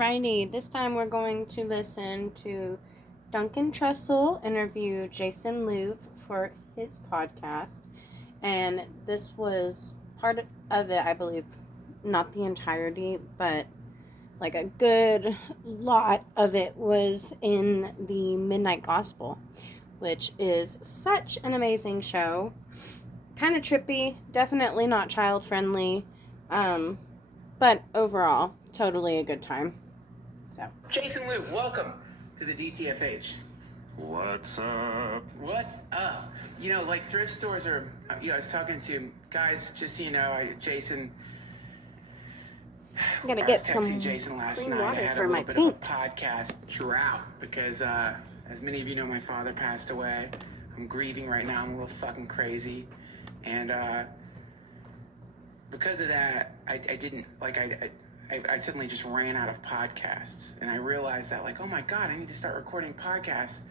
Alrighty, this time we're going to listen to Duncan Trussell interview Jason Louv for his podcast. And this was part of it, I believe, not the entirety, but like a good lot of it was in the Midnight Gospel, which is such an amazing show. Kind of trippy, definitely not child friendly, but overall, totally a good time. So, Jason Louv, welcome to the DTFH. What's up? What's up? You know, like thrift stores are, I was talking to guys, just so you know, Jason. I'm gonna get some Jason last clean night. water I had for a my little bit of a paint. podcast drought because, as many of you know, my father passed away. I'm grieving right now. I'm a little fucking crazy. And because of that, I didn't, like, I suddenly just ran out of podcasts. And I realized that, like, oh my God, I need to start recording podcasts.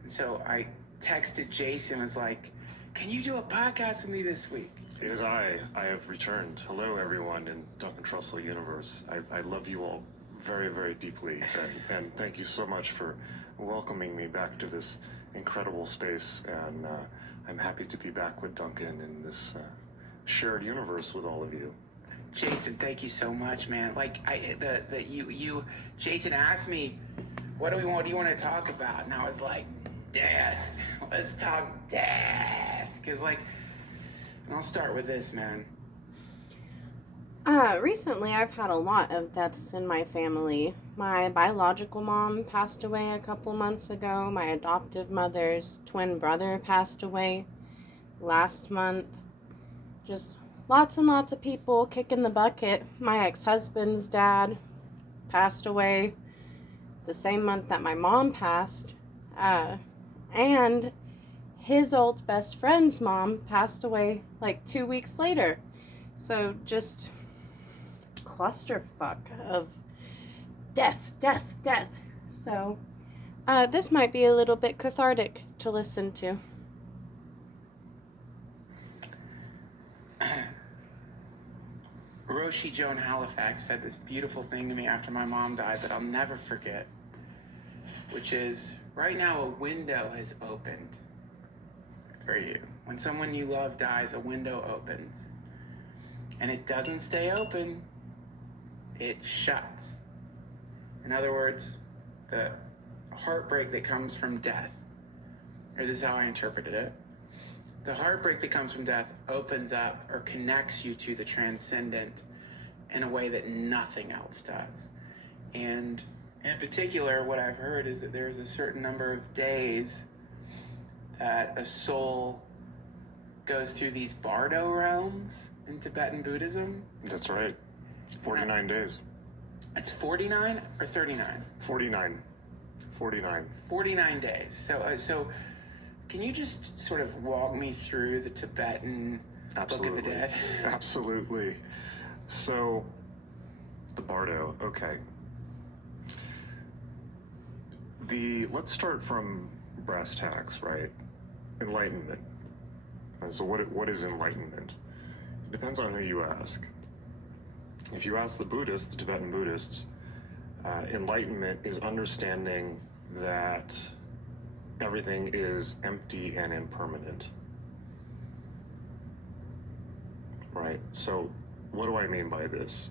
And so I texted Jason, was like, can you do a podcast with me this week? It is I have returned. Hello, everyone in Duncan Trussell universe. I love you all very, very deeply. And thank you so much for welcoming me back to this incredible space. And I'm happy to be back with Duncan in this shared universe with all of you. Jason, thank you so much, man. Like, Jason asked me, what do you want to talk about? And I was like, death. Let's talk death. Because, like, and I'll start with this, man. Recently I've had a lot of deaths in my family. My biological mom passed away a couple months ago. My adoptive mother's twin brother passed away last month. Just lots and lots of people kicking the bucket. My ex-husband's dad passed away the same month that my mom passed. And his old best friend's mom passed away like 2 weeks later. So just clusterfuck of death. So this might be a little bit cathartic to listen to. Roshi Joan Halifax said this beautiful thing to me after my mom died that I'll never forget, which is, right now a window has opened for you. When someone you love dies, a window opens. And it doesn't stay open, it shuts. In other words, the heartbreak that comes from death, or this is how I interpreted it, the heartbreak that comes from death opens up or connects you to the transcendent in a way that nothing else does. And in particular, what I've heard is that there's a certain number of days that a soul goes through these bardo realms in Tibetan Buddhism. That's right. 49 days. It's 49 or 39? 49. 49 days. So can you just sort of walk me through the Tibetan Book of the Dead? Absolutely. So, the bardo, okay. Let's start from brass tacks, right? Enlightenment. So what is enlightenment? It depends on who you ask. If you ask the Buddhists, the Tibetan Buddhists, enlightenment is understanding that everything is empty and impermanent. Right? So, what do I mean by this?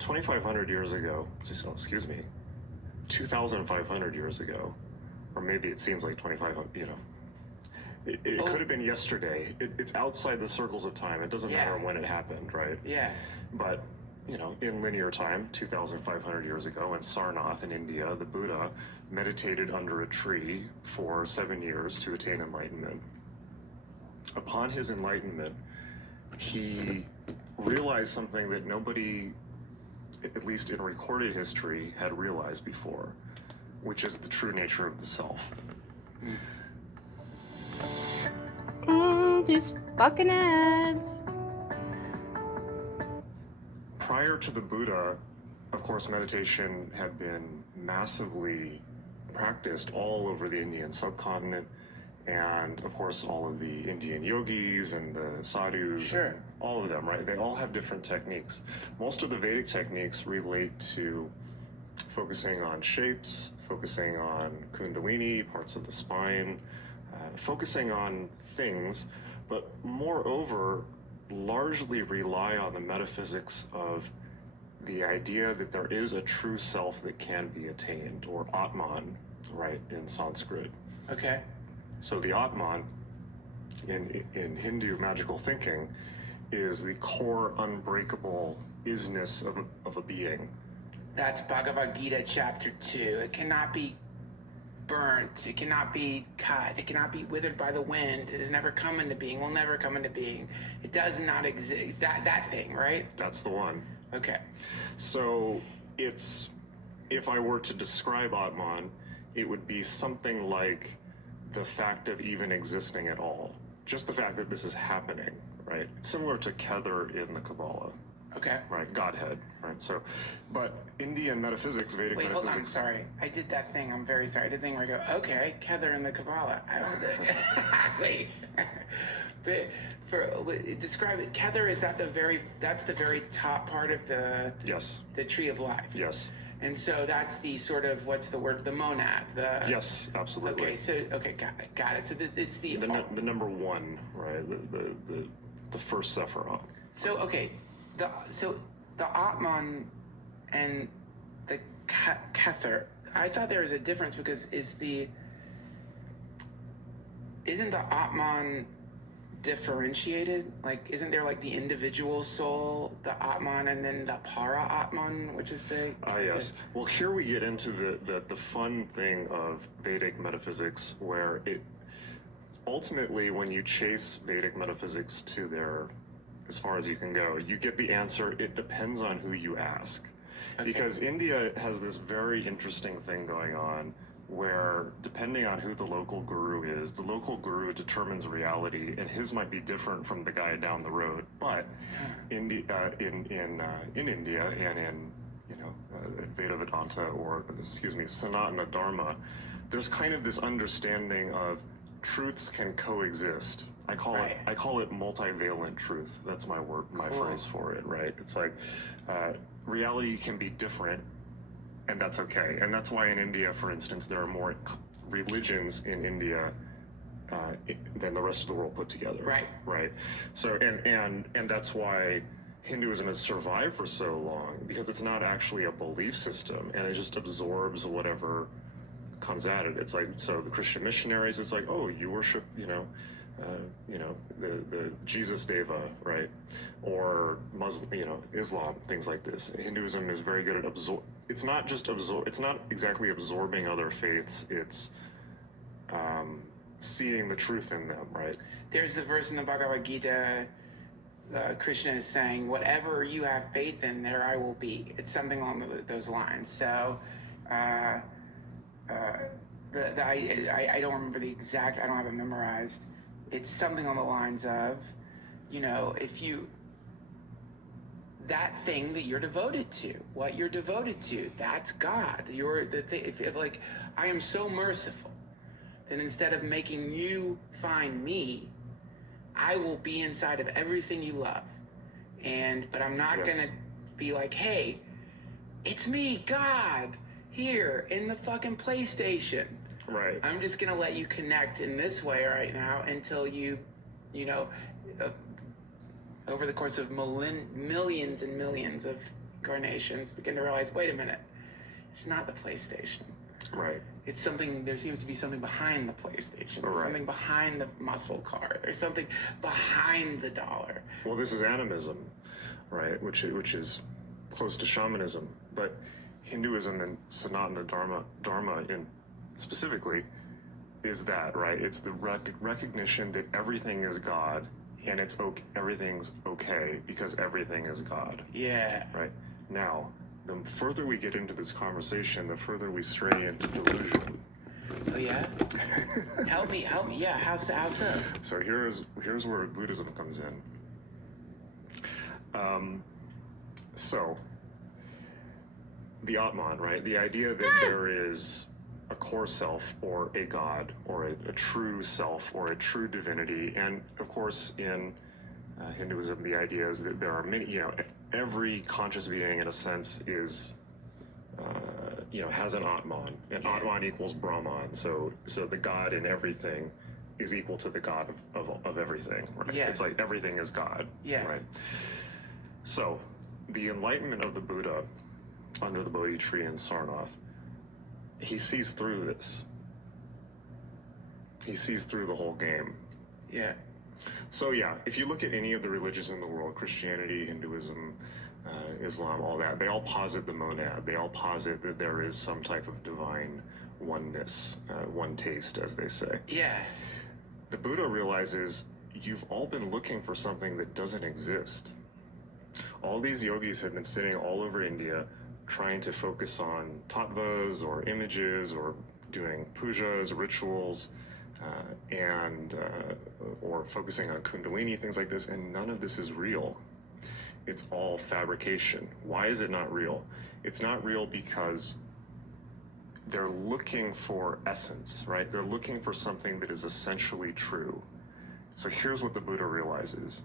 2,500 years ago, 2,500 years ago, or maybe it seems like 2,500, you know, it could have been yesterday. It's outside the circles of time. It doesn't matter when it happened, right? Yeah. But, you know, in linear time, 2,500 years ago, in Sarnath in India, the Buddha meditated under a tree for 7 years to attain enlightenment. Upon his enlightenment, he realized something that nobody, at least in recorded history, had realized before, which is the true nature of the self. These fucking ads. Prior to the Buddha, of course, meditation had been massively practiced all over the Indian subcontinent, and of course all of the Indian yogis and the sadhus, Sure. all of them, right? They all have different techniques. Most of the Vedic techniques relate to focusing on shapes, focusing on kundalini, parts of the spine, focusing on things, but moreover, largely rely on the metaphysics of the idea that there is a true self that can be attained, or Atman, right, in Sanskrit. Okay. So the Atman, in Hindu magical thinking, is the core unbreakable isness of a being. That's Bhagavad Gita chapter 2. It cannot be burnt. It cannot be cut. It cannot be withered by the wind. It has never come into being. Will never come into being. It does not exist. That thing, right? That's the one. Okay. So it's, if I were to describe Atman, it would be something like the fact of even existing at all. Just the fact that this is happening, right? It's similar to Kether in the Kabbalah. Okay. Right, Godhead, right? So, but Indian metaphysics, Vedic Wait, metaphysics. hold on, sorry. I did that thing. I'm very sorry. I did the thing where I go, okay, Kether in the Kabbalah. I don't wait. But describe it. Kether, is that that's the very top part of Yes. the tree of life? Yes. And so that's the sort of, what's the word? The monad. Yes, absolutely. Okay, got it. So it's the number one, right? The first Sephiroth. So okay, the Atman and the Kether. I thought there was a difference because isn't the Atman differentiated? Like, isn't there like the individual soul, the Atman, and then the Para Atman, which is the Yes. Well, here we get into the fun thing of Vedic metaphysics, where it ultimately, when you chase Vedic metaphysics to their, as far as you can go, you get the answer, it depends on who you ask. Okay. Because India has this very interesting thing going on where, depending on who the local guru is, the local guru determines reality, and his might be different from the guy down the road. But in India and in Veda Vedanta, or Sanatana Dharma, there's kind of this understanding of truths can coexist. I call it multivalent truth. That's my phrase for it, right? It's like reality can be different, and that's okay. And that's why in India, for instance, there are more religions in India than the rest of the world put together. Right. So and that's why Hinduism has survived for so long, because it's not actually a belief system, and it just absorbs whatever comes at it. It's like, so the Christian missionaries, it's like, oh, you worship, the Jesus Deva, right? Or Muslim, Islam, things like this. Hinduism is very good at it's not just it's not exactly absorbing other faiths, it's seeing the truth in them, right? There's the verse in the Bhagavad Gita, Krishna is saying, whatever you have faith in, there I will be. It's something along those lines. So, I don't remember the exact, I don't have it memorized. It's something on the lines of, that thing that you're devoted to, what you're devoted to, that's God. You're the thing. If like, I am so merciful, then instead of making you find me, I will be inside of everything you love. But I'm not gonna be like, hey, it's me, God, here in the fucking PlayStation. Right. I'm just gonna let you connect in this way right now until over the course of millions and millions of incarnations, begin to realize, wait a minute, it's not the PlayStation. Right. It's something, there seems to be something behind the PlayStation. There's something behind the muscle car. There's something behind the dollar. Well, this is animism, right? Which is close to shamanism. But Hinduism and Sanatana Dharma in specifically is that, right? It's the recognition that everything is God, and everything's okay because everything is God. Yeah. Right? Now, the further we get into this conversation, the further we stray into delusion. Oh yeah? Help me, yeah, how so? So here's where Buddhism comes in. So, the Atman, right? The idea that there is a core self, or a God, or a true self, or a true divinity. And of course, in Hinduism, the idea is that there are many, every conscious being, in a sense, is has an Atman, and Yes. Atman equals Brahman. So the God in everything is equal to the God of everything, right? Yes. It's like everything is God, Yes. right? So the enlightenment of the Buddha under the Bodhi tree in Sarnath, he sees through this. He sees through the whole game. Yeah. So yeah, if you look at any of the religions in the world, Christianity, Hinduism, Islam, all that, they all posit the monad. They all posit that there is some type of divine oneness, one taste, as they say. Yeah. The Buddha realizes you've all been looking for something that doesn't exist. All these yogis have been sitting all over India trying to focus on tattvas or images or doing pujas, rituals, or focusing on kundalini, things like this, and none of this is real. It's all fabrication. Why is it not real? It's not real because they're looking for essence, right? They're looking for something that is essentially true. So here's what the Buddha realizes.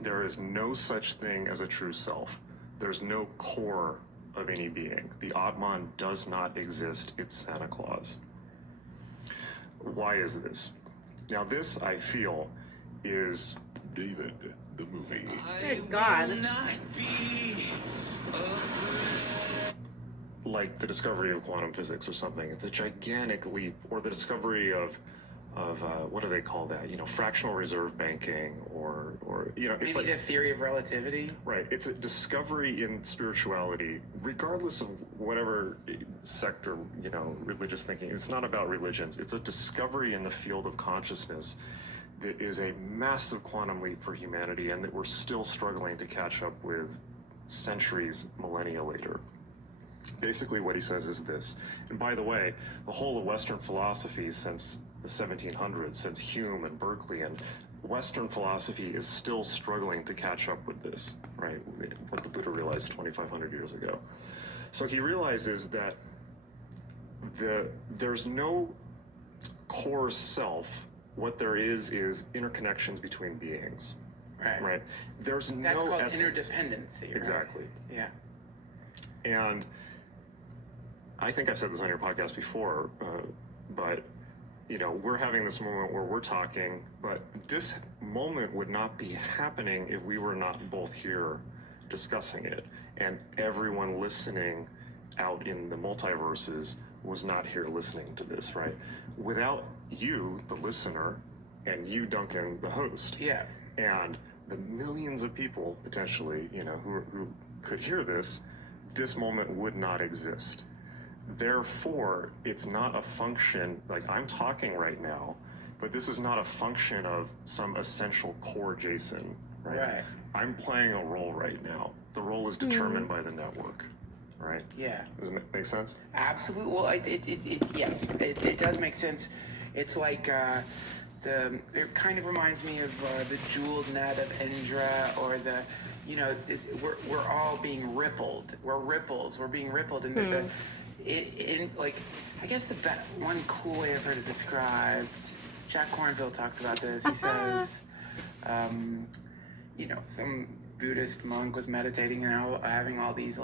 There is no such thing as a true self. There's no core of any being. The Atman does not exist. It's Santa Claus. Why is this? Now this, I feel, is David, the movie. Good God. Like the discovery of quantum physics or something. It's a gigantic leap. Or the discovery of what do they call that? Fractional reserve banking, or it's Maybe like the theory of relativity. right. It's a discovery in spirituality, regardless of whatever sector, religious thinking. It's not about religions. It's a discovery in the field of consciousness that is a massive quantum leap for humanity, and that we're still struggling to catch up with centuries, millennia later. Basically what he says is this, and by the way, the whole of Western philosophy since the 1700s, since Hume and Berkeley, and Western philosophy is still struggling to catch up with this, right? What the Buddha realized 2,500 years ago. So he realizes that there's no core self. What there is interconnections between beings, right? There's That's no called essence. interdependency, right? Exactly. Yeah. And I think I've said this on your podcast before, but we're having this moment where we're talking, but this moment would not be happening if we were not both here discussing it, and everyone listening out in the multiverses was not here listening to this, right? Without you, the listener, and you, Duncan, the host, Yeah. and the millions of people potentially, who could hear this moment would not exist. Therefore, it's not a function, like I'm talking right now, but this is not a function of some essential core Jason, right? Right. I'm playing a role right now. The role is determined by the network, right? Yeah. Does it make sense? Absolutely. Well, yes, it does make sense. It's like it kind of reminds me of the jeweled net of Indra, or we're all being rippled. We're ripples. We're being rippled into I guess the one cool way I've heard it described. Jack Kornfield talks about this. He says, some Buddhist monk was meditating and having all these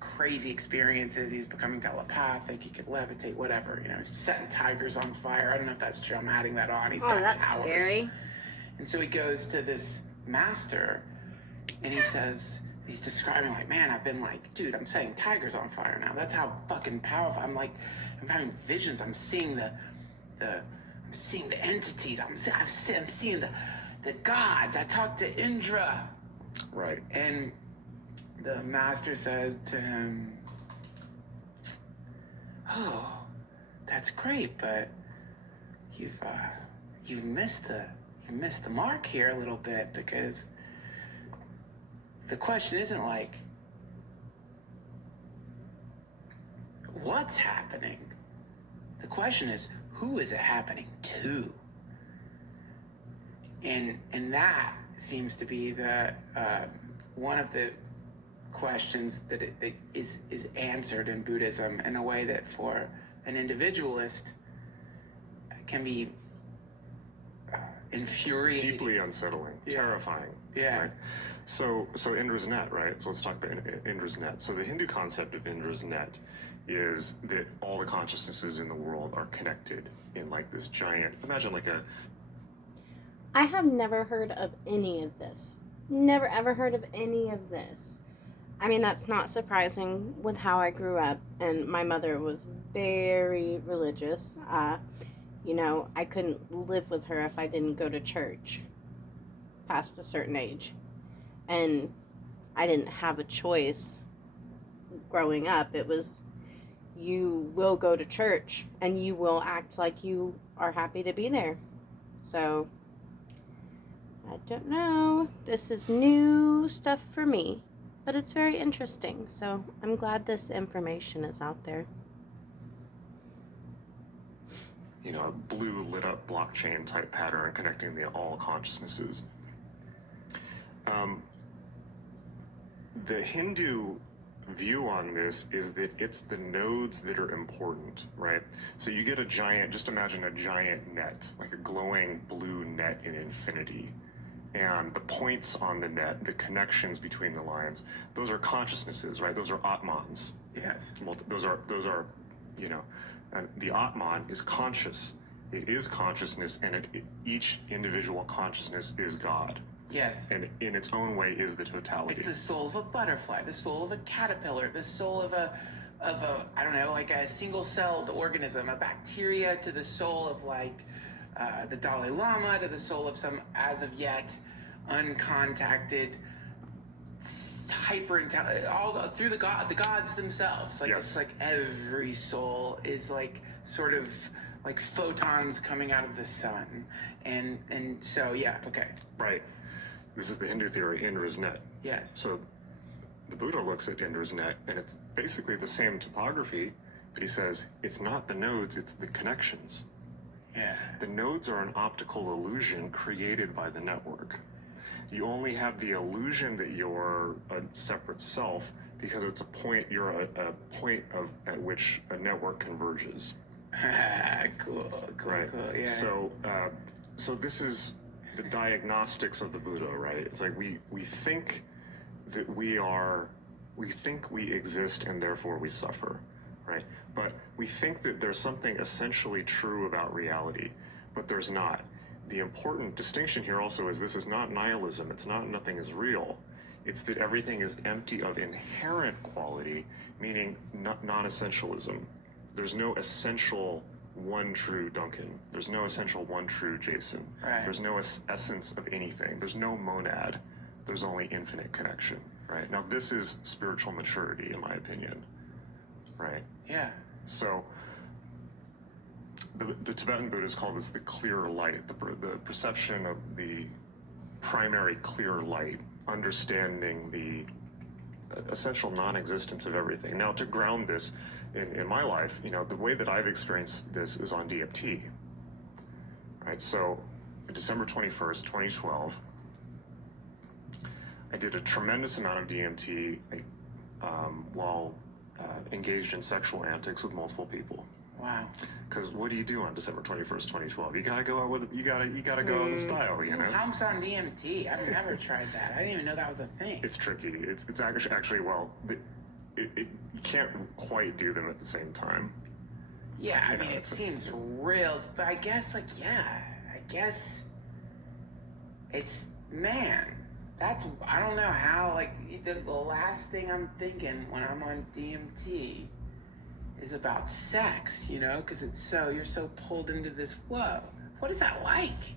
crazy experiences. He's becoming telepathic. He could levitate, whatever. He's setting tigers on fire. I don't know if that's true. I'm adding that on. He's got that's powers. scary. And so he goes to this master, and he says, he's describing man, I've been dude, I'm setting tigers on fire now. That's how fucking powerful. I'm having visions. I'm seeing I'm seeing the entities. I'm seeing the gods. I talked to Indra. Right. And the master said to him, "Oh, that's great, but you've missed the mark here a little bit, because the question isn't what's happening. The question is, who is it happening to?" And that seems to be the one of the questions that is answered in Buddhism in a way that for an individualist can be infuriating. Deeply unsettling, terrifying. Yeah. Right? So Indra's net, right? So let's talk about Indra's net. So the Hindu concept of Indra's net is that all the consciousnesses in the world are connected in like this giant, imagine like a... I have never heard of any of this. Never ever heard of any of this. I mean, that's not surprising with how I grew up, and my mother was very religious. You know, I couldn't live with her if I didn't go to church past a certain age. And I didn't have a choice growing up. It was, you will go to church and you will act like you are happy to be there. So, I don't know. This is new stuff for me, but it's very interesting. So, I'm glad this information is out there. You know, a blue lit up blockchain type pattern connecting the all consciousnesses. The Hindu view on this is that it's the nodes that are important, right? So you get a giant, just imagine a giant net, like a glowing blue net in infinity. And the points on the net, the connections between the lines, those are consciousnesses, right? Those are Atmans. Yes. Those are, you know, the Atman is conscious. It is consciousness, and each individual consciousness is God. Yes. And in its own way is the totality. It's the soul of a butterfly, the soul of a caterpillar, the soul of a I don't know, like a single-celled organism, a bacteria, to the soul of like the Dalai Lama, to the soul of some as of yet uncontacted hyper intelligent, through the gods themselves. Like, yes. It's like every soul is like sort of like photons coming out of the sun, and so yeah, okay, right. This is the Hindu theory, Indra's net. yes. So the Buddha looks at Indra's net, and it's basically the same topography, but he says it's not the nodes, it's the connections. Yeah. The nodes are an optical illusion created by the network. You only have the illusion that you're a separate self because it's a point, you're a point at which a network converges. Cool, Right. yeah. So this is the diagnostics of the Buddha, right? It's like we think that we exist and therefore we suffer, right? But we think that there's something essentially true about reality, but there's not. The important distinction here also is this is not nihilism. It's not nothing is real. It's that everything is empty of inherent quality, meaning non-essentialism. There's no essential one true Duncan. There's no essential one true Jason. Right. There's no essence of anything. There's no monad. There's only infinite connection, right? Now this is spiritual maturity, in my opinion, right? Yeah. So the Tibetan Buddhists call this the clear light, the perception of the primary clear light, understanding the essential non-existence of everything. Now, to ground this in my life, you know, the way that I've experienced this is on DMT, right? So December 21st, 2012, I did a tremendous amount of DMT while engaged in sexual antics with multiple people. Wow. Because what do you do on December 21st, 2012? You gotta go out with you gotta go out in style, you know. House on DMT. I've never tried that. I didn't even know that was a thing. It's tricky. It's actually well, you can't quite do them at the same time. Yeah, I You know, mean, it seems real, but I guess it's, man, I don't know how, like, the last thing I'm thinking when I'm on DMT is about sex, you know, because you're so pulled into this flow. What is that like?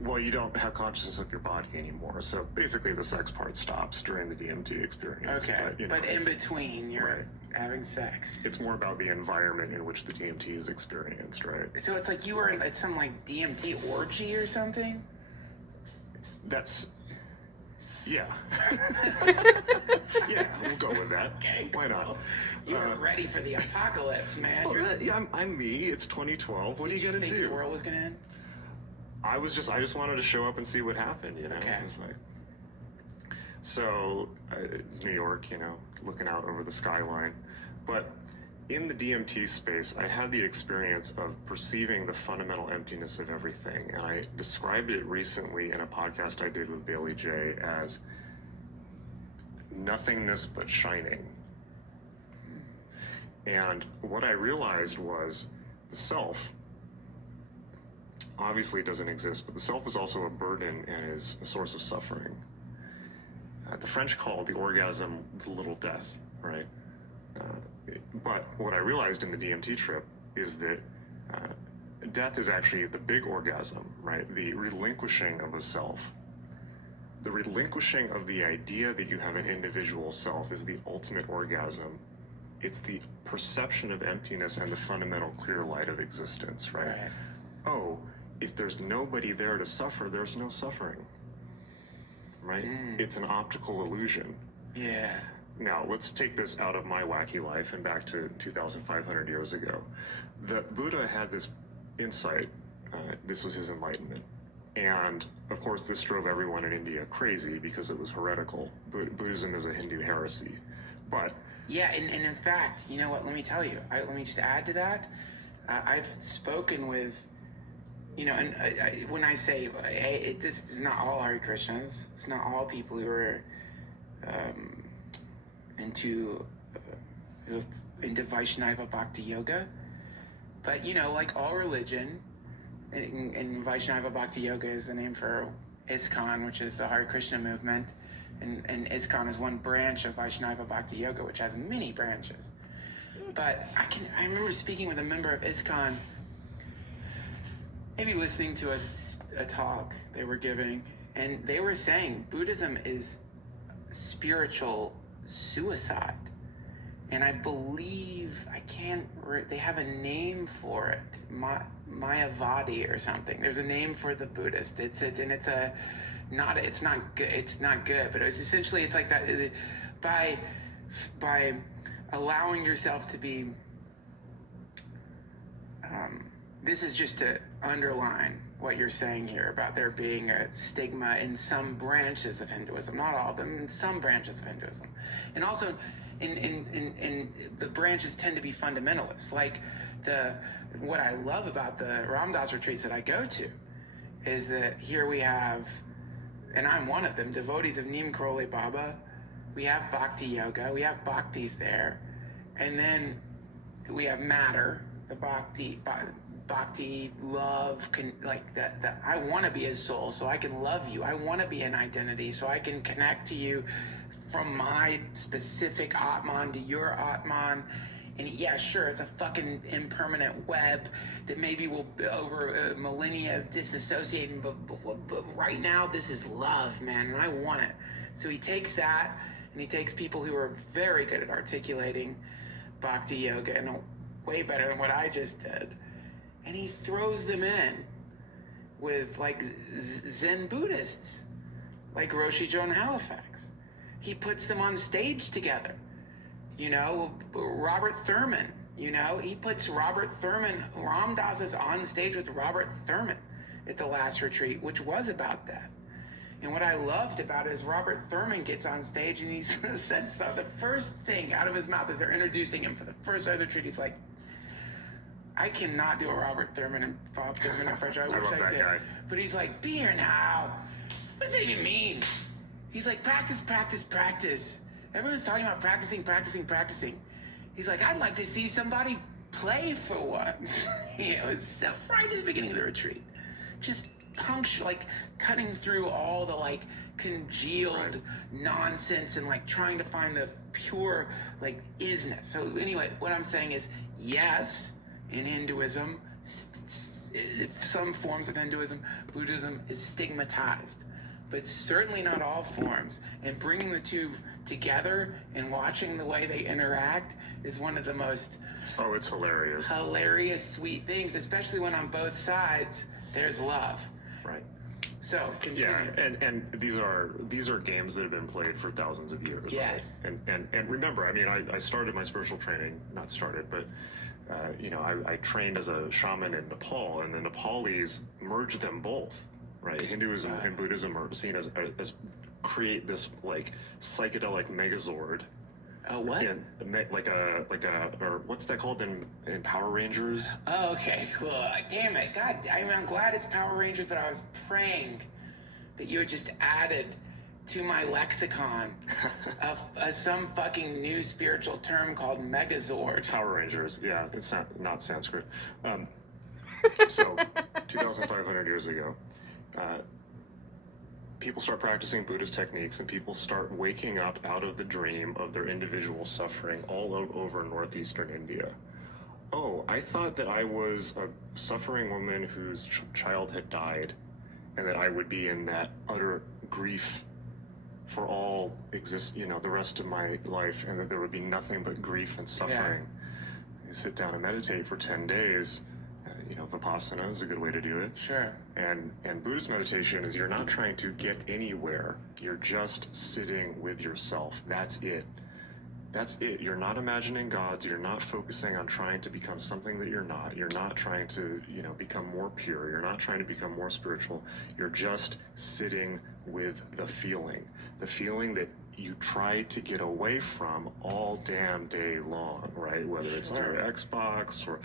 Well, you don't have consciousness of your body anymore, so basically the sex part stops during the DMT experience. Okay, but in between, you're right. having sex. It's more about the environment in which the DMT is experienced, right? So it's like you were at some like DMT orgy or something? That's... Yeah. Yeah, we'll go with that. Okay, Why not? cool. You were ready for the apocalypse, man. Yeah, I'm me. It's 2012. What are you gonna think do? the world was gonna end? I just wanted to show up and see what happened, you know? Okay. It's like, so, it's New York, you know, looking out over the skyline. But in the DMT space, I had the experience of perceiving the fundamental emptiness of everything, and I described it recently in a podcast I did with Bailey J as nothingness but shining. And what I realized was the self obviously doesn't exist, but the self is also a burden and is a source of suffering. The French call the orgasm the little death, right? But what I realized in the DMT trip is that death is actually the big orgasm, right? The relinquishing of a self. The relinquishing of the idea that you have an individual self is the ultimate orgasm. It's the perception of emptiness and the fundamental clear light of existence, right? Oh, if there's nobody there to suffer, there's no suffering, right? It's an optical illusion. Yeah. Now, let's take this out of my wacky life and back to 2,500 years ago. The Buddha had this insight. This was his enlightenment. And, of course, this drove everyone in India crazy because it was heretical. Buddhism is a Hindu heresy. But... yeah, and in fact, you know what? Let me tell you. Let me just add to that. I've spoken with, you know, and when I say, hey, this is not all Hare Krishnas. It's not all people who are into Vaishnava Bhakti Yoga. But, you know, like all religion, and Vaishnava Bhakti Yoga is the name for ISKCON, which is the Hare Krishna movement. And ISKCON is one branch of Vaishnava Bhakti Yoga, which has many branches. But I remember speaking with a member of ISKCON, maybe listening to a talk they were giving, and they were saying Buddhism is spiritual suicide. And I believe, they have a name for it, Mayavadi or something. There's a name for the Buddhist. It's not good, but it's like that, by allowing yourself to be, this is just to underline what you're saying here about there being a stigma in some branches of Hinduism, not all of them, in some branches of Hinduism. And also, in the branches tend to be fundamentalists. Like what I love about the Ram Dass retreats that I go to is that here we have, and I'm one of them, devotees of Neem Karoli Baba. We have Bhakti Yoga. We have Bhaktis there. And then we have Matter, the Bhakti love, that I want to be a soul so I can love you. I want to be an identity so I can connect to you from my specific Atman to your Atman. And yeah, sure, it's a fucking impermanent web that maybe will, over millennia, disassociate. But right now, this is love, man, and I want it. So he takes that, and he takes people who are very good at articulating Bhakti Yoga, and way better than what I just did, and he throws them in with, like, Zen Buddhists, like Roshi Joan Halifax. He puts them on stage together. You know, Robert Thurman, you know, he puts Robert Thurman, Ram Dass is on stage with Robert Thurman at the last retreat, which was about death. And what I loved about it is Robert Thurman gets on stage and he said so. The first thing out of his mouth as they're introducing him for the first other retreat, he's like, I cannot do a Robert Thurman and Bob Thurman impression. I wish I could. Guy. But he's like, be here now. What does that even mean? He's like, practice, practice, practice. Everyone's talking about practicing, practicing, practicing. He's like, I'd like to see somebody play for once. You know, it's so right at the beginning of the retreat. Just punctual, like cutting through all the like congealed nonsense and like trying to find the pure like isness. So anyway, what I'm saying is, yes, in Hinduism, some forms of Hinduism, Buddhism is stigmatized, but certainly not all forms. And bringing the two together and watching the way they interact is one of the most it's hilarious, sweet things, especially when on both sides there's love. Right. So continue. Yeah, and these are games that have been played for thousands of years. Yes. Right? And remember, I mean, I started my spiritual training, not started, but you know, I trained as a shaman in Nepal, and the Nepalese merged them both. Right, Hinduism and Buddhism are seen as create this like psychedelic megazord what? Yeah, or what's that called in Power Rangers? Oh, okay, cool. Damn it. God, I'm glad it's Power Rangers, but I was praying that you had just added to my lexicon of some fucking new spiritual term called Megazord. Power Rangers, yeah, it's not Sanskrit. So, 2,500 years ago, people start practicing Buddhist techniques and people start waking up out of the dream of their individual suffering all over northeastern India. Oh, I thought that I was a suffering woman whose child had died and that I would be in that utter grief for all the rest of my life, and that there would be nothing but grief and suffering. Yeah. You sit down and meditate for 10 days. Vipassana is a good way to do it. Sure. And Buddhist meditation is you're not trying to get anywhere. You're just sitting with yourself. That's it. That's it. You're not imagining gods. You're not focusing on trying to become something that you're not. You're not trying to, become more pure. You're not trying to become more spiritual. You're just sitting with the feeling that you try to get away from all damn day long, right? Whether it's through Xbox or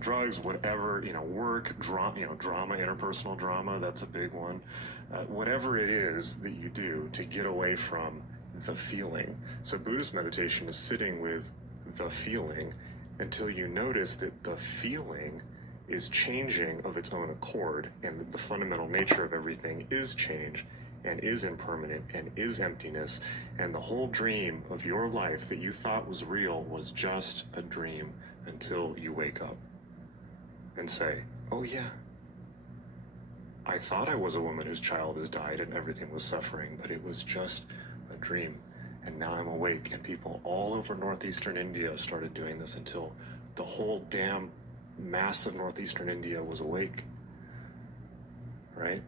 drugs, whatever, work, drama, interpersonal drama, that's a big one. Whatever it is that you do to get away from the feeling. So Buddhist meditation is sitting with the feeling until you notice that the feeling is changing of its own accord, and that the fundamental nature of everything is change and is impermanent and is emptiness, and the whole dream of your life that you thought was real was just a dream until you wake up and say, oh yeah, I thought I was a woman whose child has died and everything was suffering, but it was just a dream, and now I'm awake. And people all over northeastern India started doing this until the whole damn mass of northeastern India was awake, right?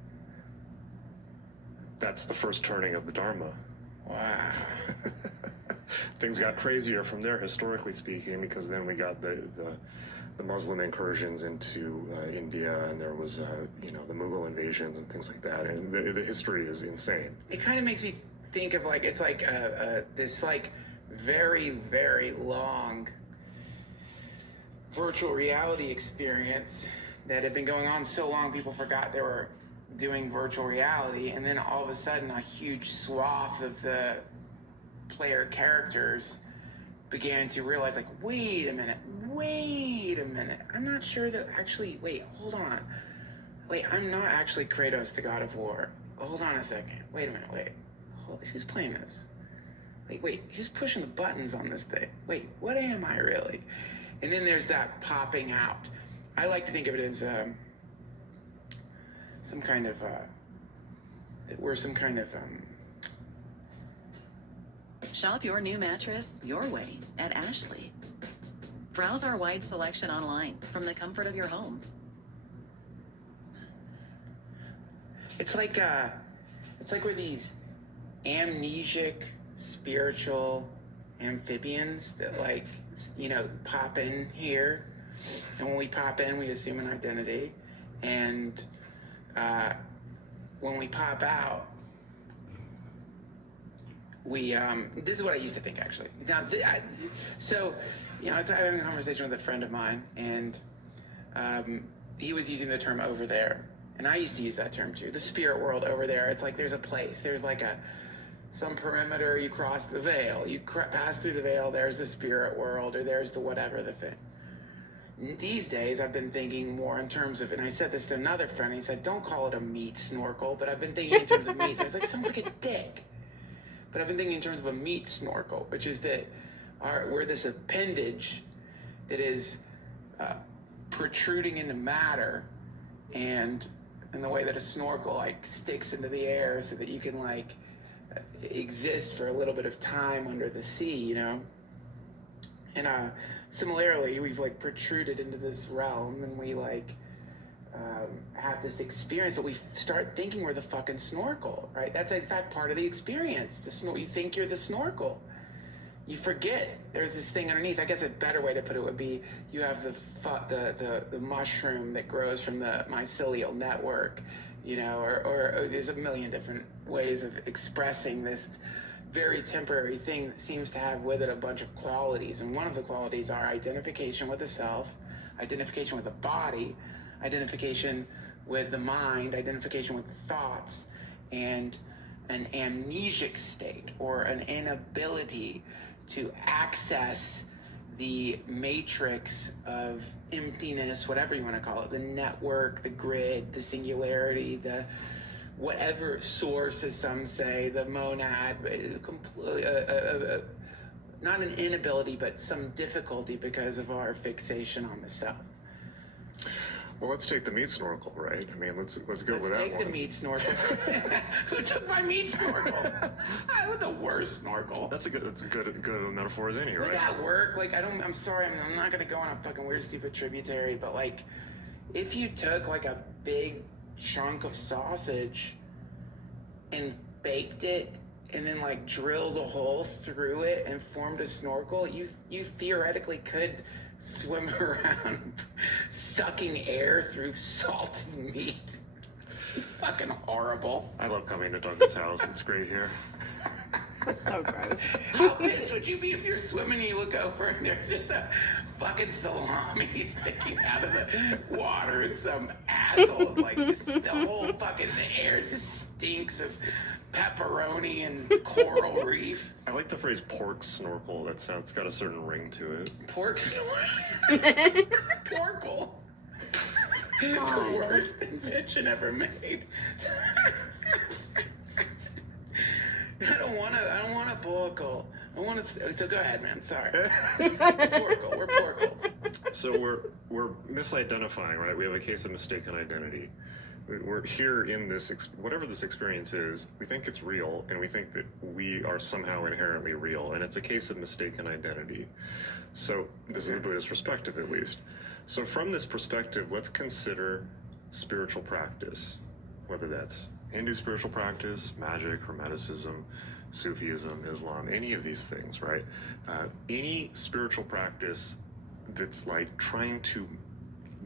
That's the first turning of the Dharma. Wow. Things got crazier from there, historically speaking, because then we got the Muslim incursions into India, and there was the Mughal invasions and things like that, and the history is insane. It kind of makes me think of this very, very long virtual reality experience that had been going on so long people forgot they were doing virtual reality, and then all of a sudden a huge swath of the player characters began to realize, like, wait a minute, I'm not sure that actually, hold on, I'm not actually Kratos, the god of war. Hold on a second, wait a minute, who's playing this? Who's pushing the buttons on this thing? What am I really? And then there's that popping out. I like to think of it as some kind of Shop your new mattress your way at Ashley. Browse our wide selection online from the comfort of your home. It's like we're these amnesic spiritual amphibians that pop in here, and when we pop in we assume an identity, and when we pop out we this is what I used to think, actually. Now I was having a conversation with a friend of mine, and he was using the term over there, and I used to use that term too, the spirit world over there. It's like there's a place, there's like some perimeter, you cross the veil, you pass through the veil, there's the spirit world, or there's the whatever the thing. These days I've been thinking more in terms of, and I said this to another friend, he said, don't call it a meat snorkel, but I've been thinking in terms of meat. So I was like, it sounds like a dick. But I've been thinking in terms of a meat snorkel, which is that we're this appendage that is protruding into matter, and in the way that a snorkel sticks into the air so that you can exist for a little bit of time under the sea, And similarly, we've protruded into this realm, and we have this experience, but we start thinking we're the fucking snorkel, right? That's in fact part of the experience. You think you're the snorkel. You forget there's this thing underneath. I guess a better way to put it would be you have the mushroom that grows from the mycelial network, or there's a million different ways of expressing this very temporary thing that seems to have with it a bunch of qualities. And one of the qualities are identification with the self, identification with the body, identification with the mind, identification with the thoughts, and an amnesic state, or an inability to access the matrix of emptiness, whatever you want to call it, the network, the grid, the singularity, the whatever source, as some say, the monad, not an inability, but some difficulty because of our fixation on the self. Well, let's take the meat snorkel, right? I mean, let's go with that one. Let's take the meat snorkel. Who took my meat snorkel? I was the worst snorkel. That's a good metaphor as any, right? Would that work? Like, I'm sorry, I'm not gonna go on a fucking weird, stupid tributary, but like, if you took like a big chunk of sausage and baked it and then like drilled a hole through it and formed a snorkel, you theoretically could swim around sucking air through salted meat. Fucking horrible. I love coming to Duncan's house. It's great here. That's so gross. How pissed would you be if you're swimming and you look over and there's just a fucking salami sticking out of the water and some assholes like just the whole fucking air just stinks of pepperoni and coral reef. I like the phrase pork snorkel. It's got a certain ring to it. Pork snorkel. Porkle. The worst invention ever made. I don't want a porkle. I want to. So go ahead, man. Sorry. Porkle. We're porkles. So we're misidentifying, right? We have a case of mistaken identity. We're here in this, whatever this experience is, we think it's real, and we think that we are somehow inherently real, and it's a case of mistaken identity. So this is the Buddhist perspective, at least. So from this perspective, let's consider spiritual practice, whether that's Hindu spiritual practice, magic, Hermeticism, Sufism, Islam, any of these things, right? Any spiritual practice that's like trying to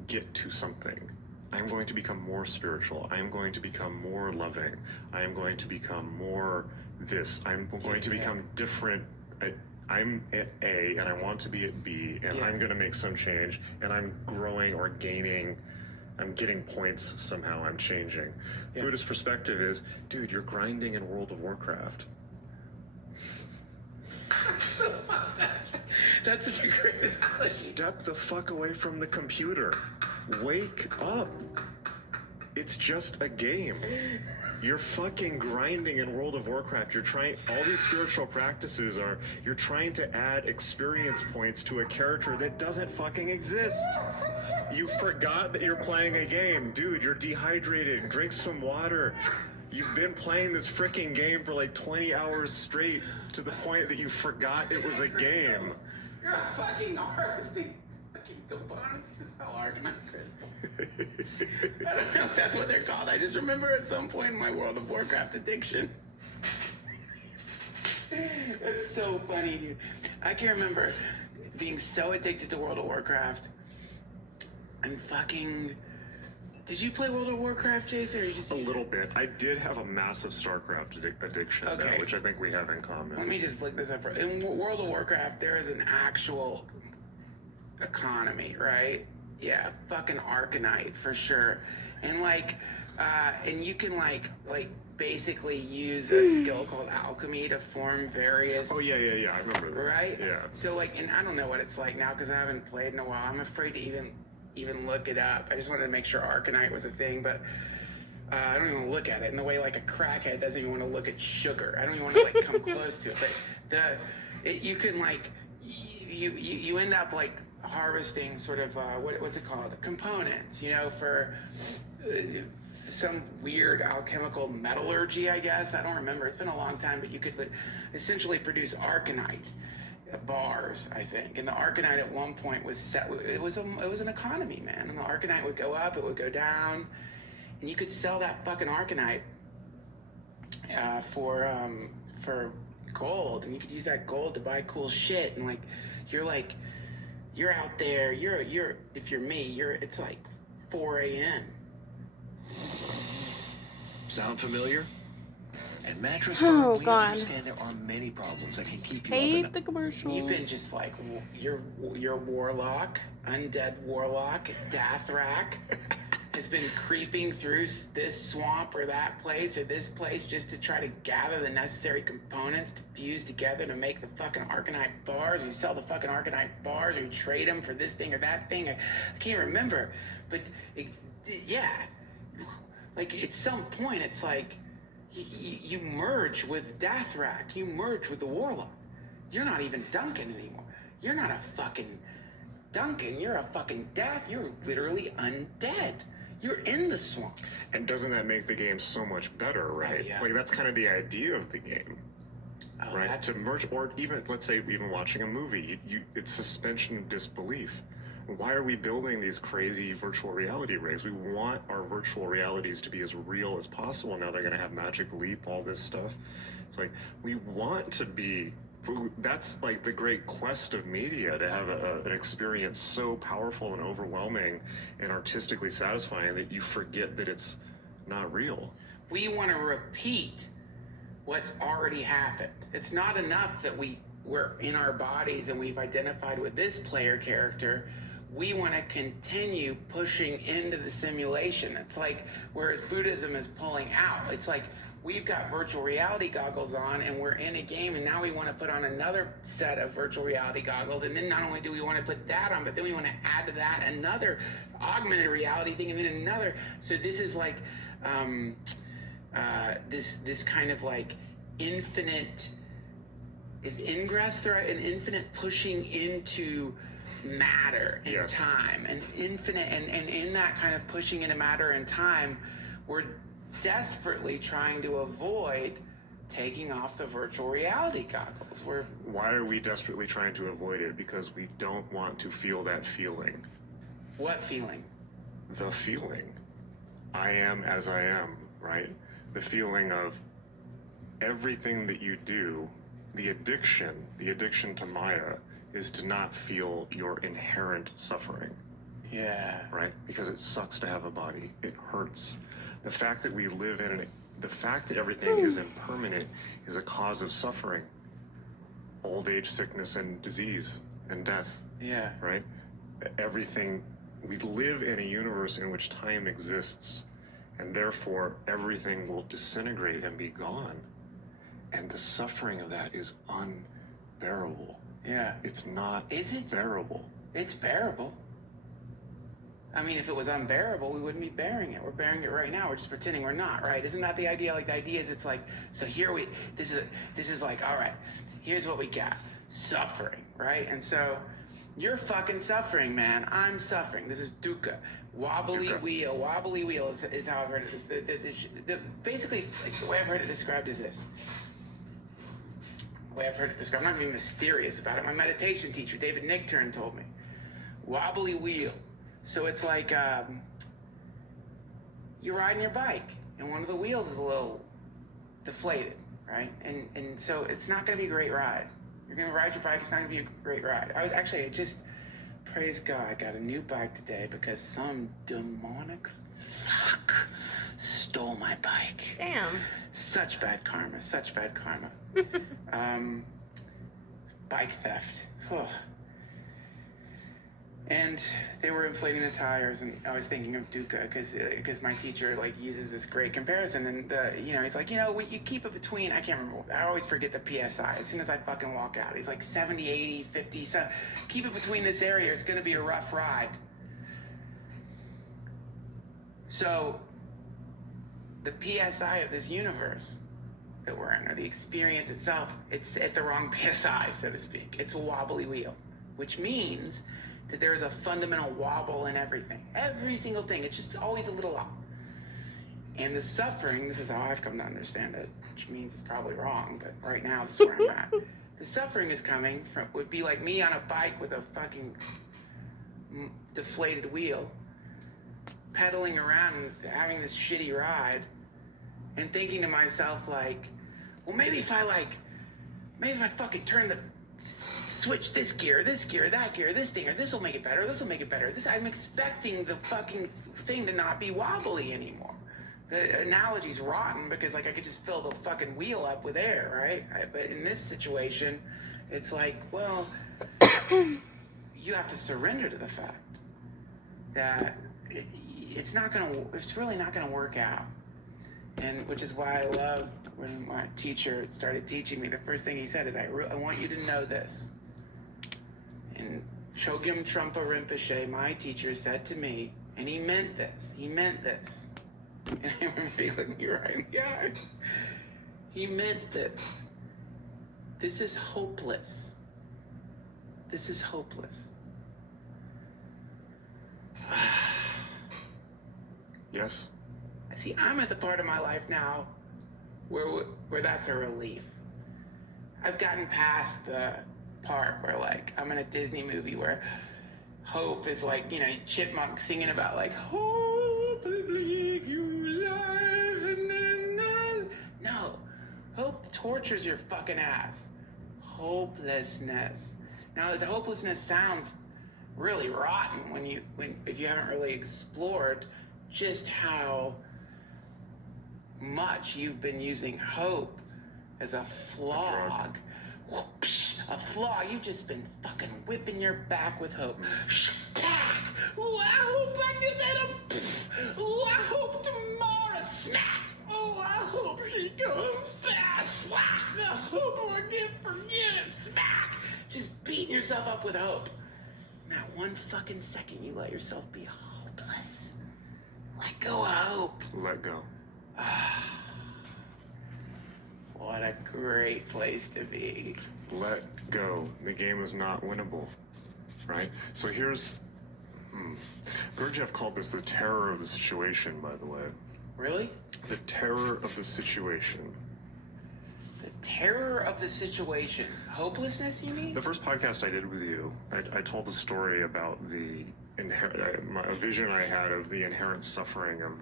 get to something. I'm going to become more spiritual. I'm going to become more loving. I am going to become more this. I'm going to become different. I'm at A and I want to be at B, and I'm going to make some change, and I'm growing or gaining. I'm getting points somehow. I'm changing. Buddhist perspective is, dude, you're grinding in World of Warcraft. That's such a great analogy. Step the fuck away from the computer. Wake up. It's just a game. You're fucking grinding in World of Warcraft. You're trying, all these spiritual practices are, you're trying to add experience points to a character that doesn't fucking exist. You forgot that you're playing a game. Dude, you're dehydrated. Drink some water. You've been playing this freaking game for like 20 hours straight to the point that you forgot it was a game. You're fucking harvesting fucking components to sell Arcanine crystal. I don't know if that's what they're called. I just remember at some point in my World of Warcraft addiction. It's so funny, dude. I can remember being so addicted to World of Warcraft and fucking... Did you play World of Warcraft, Jason, or you just... A little bit. I did have a massive StarCraft addiction, Okay. which I think we have in common. Let me just look this up. In World of Warcraft, there is an actual economy, right? Yeah, fucking Arcanite for sure. And like, and you can like basically use a skill called alchemy to form various. Oh yeah, I remember this. Right? Yeah. So like, and I don't know what it's like now because I haven't played in a while. I'm afraid to even look it up. I just wanted to make sure Arcanite was a thing, but I don't even look at it in the way like a crackhead doesn't even want to look at sugar. I don't even want to like come close to it. But you can like you end up like harvesting sort of what's it called, components, you know, for some weird alchemical metallurgy, I guess. I don't remember. It's been a long time, but you could essentially produce Arcanite bars, I think. And the Arcanite at one point was set. It was an economy, man. And the Arcanite would go up, it would go down, and you could sell that fucking Arcanite for gold, and you could use that gold to buy cool shit. And like, you're out there. You're if you're me, it's like 4 a.m. Sound familiar? At Mattress Oh, Firm, we God. understand there are many problems that can keep you up Hate at the commercials. Even just like your warlock, undead warlock, Dathrak, has been creeping through this swamp or that place or this place just to try to gather the necessary components to fuse together to make the fucking Arcanite bars. Or you sell the fucking Arcanite bars, or you trade them for this thing or that thing. I can't remember, but yeah, like at some point it's like you merge with Dathrak, you merge with the warlock. You're not even Duncan anymore. You're not a fucking Duncan. You're a fucking Dath. You're literally undead. You're in the swamp. And doesn't that make the game so much better, right? Oh, yeah. Like, that's kind of the idea of the game, Oh, right? that's To merge, or even, let's say, even watching a movie, it's suspension of disbelief. Why are we building these crazy virtual reality rigs? We want our virtual realities to be as real as possible. Now they're going to have Magic Leap, all this stuff. It's like, we want to be... That's like the great quest of media, to have an experience so powerful and overwhelming and artistically satisfying that you forget that it's not real. we want to repeat what's already happened. It's not enough that we're in our bodies and we've identified with this player character. We want to continue pushing into the simulation. It's like, whereas Buddhism is pulling out, it's like we've got virtual reality goggles on and we're in a game, and now we want to put on another set of virtual reality goggles, and then not only do we want to put that on, but then we want to add to that another augmented reality thing, and then another. So this is like this kind of like infinite, is ingress the right, an infinite pushing into matter and Yes. time, and infinite, and in that kind of pushing into matter and time, we're desperately trying to avoid taking off the virtual reality goggles. Why are we desperately trying to avoid it? Because we don't want to feel that feeling. What feeling? The feeling. I am as I am, right? The feeling of everything that you do, the addiction to Maya, is to not feel your inherent suffering, Yeah. right? Because it sucks to have a body. It hurts. The fact that we live in the fact that everything is impermanent is a cause of suffering. Old age, sickness, and disease, and death, Yeah. right? Everything, we live in a universe in which time exists, and therefore everything will disintegrate and be gone. And the suffering of that is unbearable. Yeah. It's not Is it? bearable. It's bearable. I mean, if it was unbearable, we wouldn't be bearing it. We're bearing it right now. We're just pretending we're not, right? Isn't that the idea? Like, the idea is, it's like, so here this is like, all right, here's what we got. Suffering, right? And so you're fucking suffering, man. I'm suffering. This is dukkha. Wobbly Dukkha. wheel. Wobbly wheel is how I've heard it. Basically, like, the way I've heard it described is this. The way I've heard it described, I'm not being mysterious about it. My meditation teacher, David Nickturn, told me. Wobbly wheel. So it's like you're riding your bike, and one of the wheels is a little deflated, right? And so it's not going to be a great ride. You're going to ride your bike, it's not going to be a great ride. Praise God, I got a new bike today because some demonic fuck stole my bike. Damn. Such bad karma, such bad karma. Bike theft. Ugh. And they were inflating the tires, and I was thinking of dukkha because my teacher like uses this great comparison, and he's like, you keep it between, I can't remember, I always forget the PSI as soon as I fucking walk out. He's like 70, 80, 50, so keep it between this area, it's gonna be a rough ride. So the PSI of this universe that we're in, or the experience itself, it's at the wrong PSI, so to speak. It's a wobbly wheel, which means that there's a fundamental wobble in everything. Every single thing, it's just always a little off. And the suffering, this is how I've come to understand it, which means it's probably wrong, but right now this is where I'm at. The suffering is coming from, would be like me on a bike with a fucking deflated wheel, pedaling around and having this shitty ride, and thinking to myself like, well, maybe if I fucking turn the switch this gear, that gear, this thing, or this will make it better, I'm expecting the fucking thing to not be wobbly anymore. the analogy's rotten because like I could just fill the fucking wheel up with air, right? But in this situation, it's like, well, you have to surrender to the fact that it's really not gonna work out. And which is why I love when my teacher started teaching me, the first thing he said is, I want you to know this. And Chogyam Trungpa Rinpoche, my teacher, said to me, and he meant this. And I remember he looked me right in the eye. He meant this. This is hopeless. This is hopeless. Yes. See, I'm at the part of my life now where that's a relief. I've gotten past the part where, like, I'm in a Disney movie where hope is like, you know, Chipmunk singing about, like, hope will leave you alive and then no. Hope tortures your fucking ass. Hopelessness. Now, the hopelessness sounds really rotten if you haven't really explored just how much you've been using hope as a flog. Whoosh, a flaw. You've just been fucking whipping your back with hope. Ooh, I hope I get that. Ooh, I hope tomorrow. Smack. Oh, I hope she comes back. Slack. I hope I get forgiven. Smack. Just beating yourself up with hope. And that one fucking second you let yourself be hopeless. Let go of hope. Let go. What a great place to be. Let go. The game is not winnable, right? So here's, Gurdjieff called this the terror of the situation, by the way. Really? The terror of the situation. The terror of the situation. Hopelessness, you mean? The first podcast I did with you, I told the story about the a vision I had of the inherent suffering of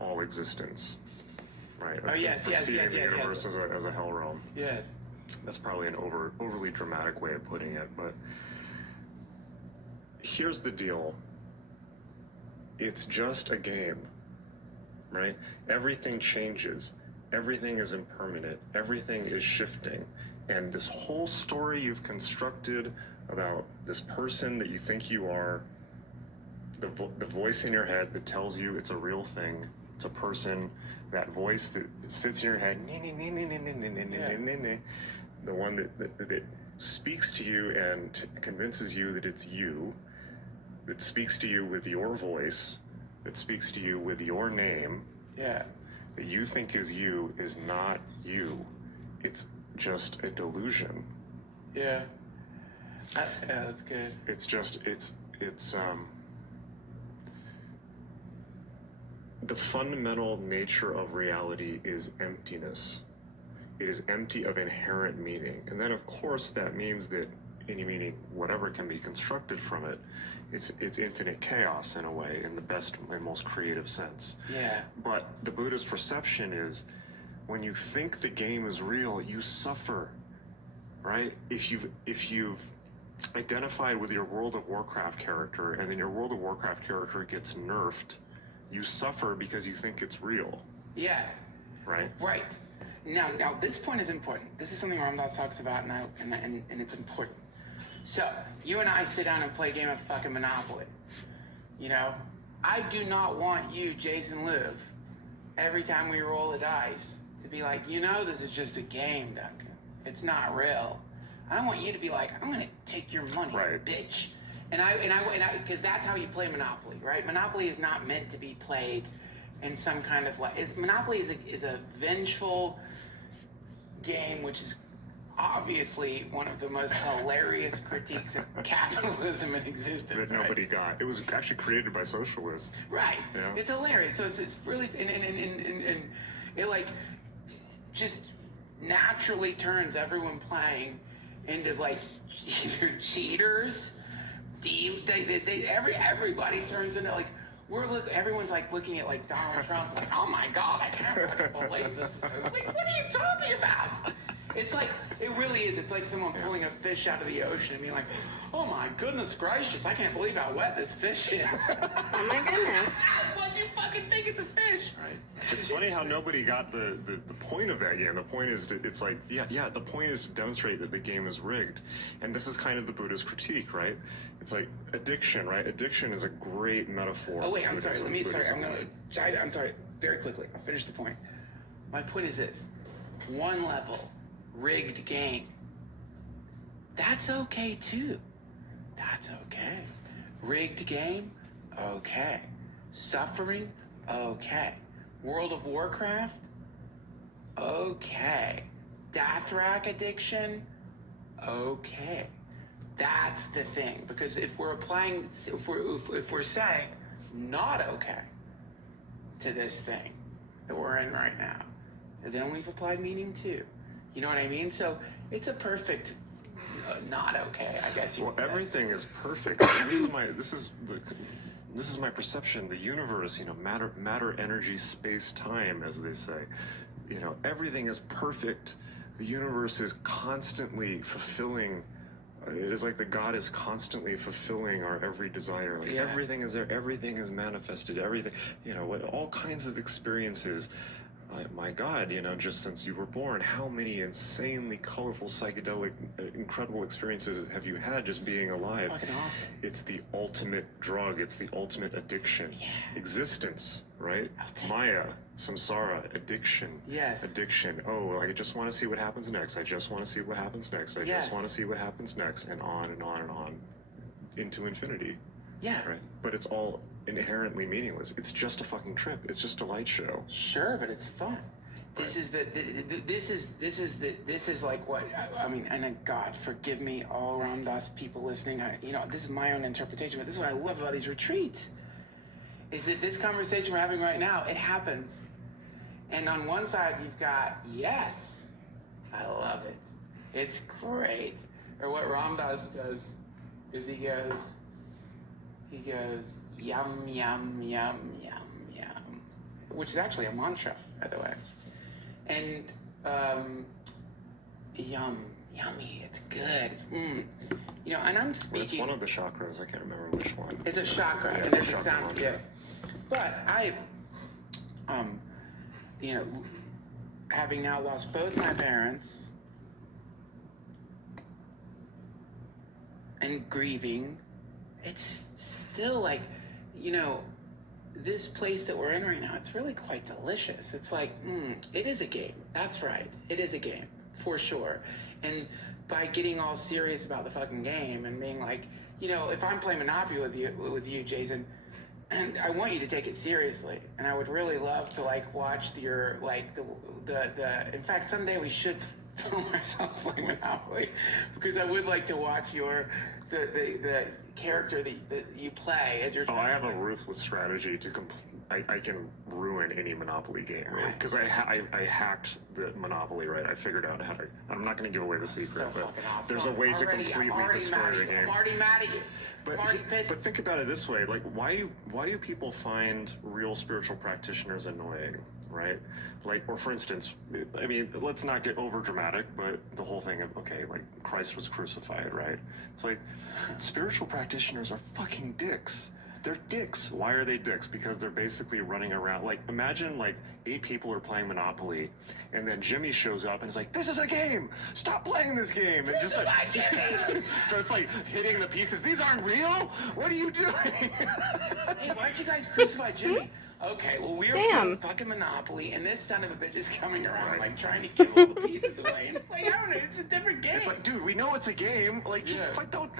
all existence. Right. Oh, yes. The universe as a hell realm. Yes. That's probably an overly dramatic way of putting it, but here's the deal. It's just a game, right? Everything changes. Everything is impermanent. Everything is shifting. And this whole story you've constructed about this person that you think you are, the voice in your head that tells you it's a real thing, it's a person, that voice that sits in your head, the one that speaks to you and convinces you that it's you, that speaks to you with your voice, that speaks to you with your name, Yeah. that you think is you is not you. It's just a delusion. Yeah. Yeah, that's good. It's the fundamental nature of reality is emptiness. It is empty of inherent meaning. And then, of course, that means that any meaning, whatever can be constructed from it, it's infinite chaos in a way, in the best and most creative sense. Yeah. But the Buddha's perception is, when you think the game is real, you suffer, right? If you've identified with your World of Warcraft character, and then your World of Warcraft character gets nerfed, you suffer because you think it's real. Yeah. Right? Right. Now, this point is important. This is something Ram Dass talks about, and it's important. So, you and I sit down and play a game of fucking Monopoly. You know? I do not want you, Jason Louv, every time we roll the dice, to be like, you know, this is just a game, Duncan. It's not real. I want you to be like, I'm gonna take your money, right, bitch. And I, because that's how you play Monopoly, right? Monopoly is not meant to be played in some kind of like. Monopoly is a vengeful game, which is obviously one of the most hilarious critiques of capitalism in existence. That nobody got. It was actually created by socialists. Right. Yeah. It's hilarious. So it's really and it like just naturally turns everyone playing into like either cheaters. Everybody turns into like everyone's like looking at like Donald Trump like, oh my god, I can't fucking believe this. Like, what are you talking about? It's like, it really is. It's like someone pulling a fish out of the ocean and being like, oh my goodness gracious, I can't believe how wet this fish is. Oh my goodness. What, you fucking think it's a fish? Right. It's funny how nobody got the point of that game. The point is, it's like, the point is to demonstrate that the game is rigged. And this is kind of the Buddha's critique, right? It's like addiction, right? Addiction is a great metaphor. Oh, wait, I'm sorry. I'm sorry, very quickly. I'll finish the point. My point is this. One level, rigged game. That's okay, too. That's okay. Rigged game, okay. Suffering, okay. World of Warcraft, okay. Dathrak addiction, okay. That's the thing. Because if we're applying, if we're saying not okay to this thing that we're in right now, then we've applied meaning too. You know what I mean? So it's a perfect not okay, I guess you would say. Everything is perfect. This is my perception. The universe, matter, energy, space, time, as they say. Everything is perfect. The universe is constantly fulfilling. It is like the God is constantly fulfilling our every desire. Like everything is there. Everything is manifested. Everything, all kinds of experiences. My God, just since you were born, how many insanely colorful, psychedelic, incredible experiences have you had just being alive? Fucking awesome. It's the ultimate drug. It's the ultimate addiction. Yeah. Existence, right? Maya, samsara, addiction. Yes. Addiction. Oh, I just want to see what happens next. I just want to see what happens next. I just want to see what happens next. And on and on and on into infinity. Yeah. Right? But it's all inherently meaningless. It's just a fucking trip. It's just a light show. Sure, but it's fun. This is like what I mean. And God forgive me, all around us people listening. This is my own interpretation, but this is what I love about these retreats. Is that this conversation we're having right now? It happens, and on one side you've got yes, I love it, it's great. Or what Ram Dass does is he goes, yum, yum, yum, yum, yum, which is actually a mantra, by the way. And, yum, yummy, it's good, it's, and I'm speaking... It's one of the chakras, I can't remember which one. It's a chakra, Yeah, and there's a chakra sound, mantra. But I, having now lost both my parents, and grieving, it's still like, this place that we're in right now, it's really quite delicious. It's like, it is a game. That's right. It is a game, for sure. And by getting all serious about the fucking game and being like, if I'm playing Monopoly with you, Jason, and I want you to take it seriously, and I would really love to watch your the in fact someday we should film ourselves playing Monopoly, because I would like to watch the character that you play as you're trying. I have a ruthless strategy to I can ruin any Monopoly game, right? Because I hacked the Monopoly, right? I figured out how to. I'm not going to give away the secret, but awesome. there's a way to completely destroy the game. I'm already mad at you. But think about it this way: why do people find real spiritual practitioners annoying, right? Or for instance, I mean, let's not get over dramatic, but the whole thing of Christ was crucified, right? It's like spiritual practitioners are fucking dicks. They're dicks. Why are they dicks? Because they're basically running around. Imagine 8 people are playing Monopoly, and then Jimmy shows up and is like, "This is a game. Stop playing this game." And just starts hitting the pieces. These aren't real. What are you doing? Hey, why'd you guys crucify Jimmy? Okay, well, we are playing fucking Monopoly, and this son of a bitch is coming around, trying to give all the pieces away. And I don't know, it's a different game. It's dude, we know it's a game. Don't.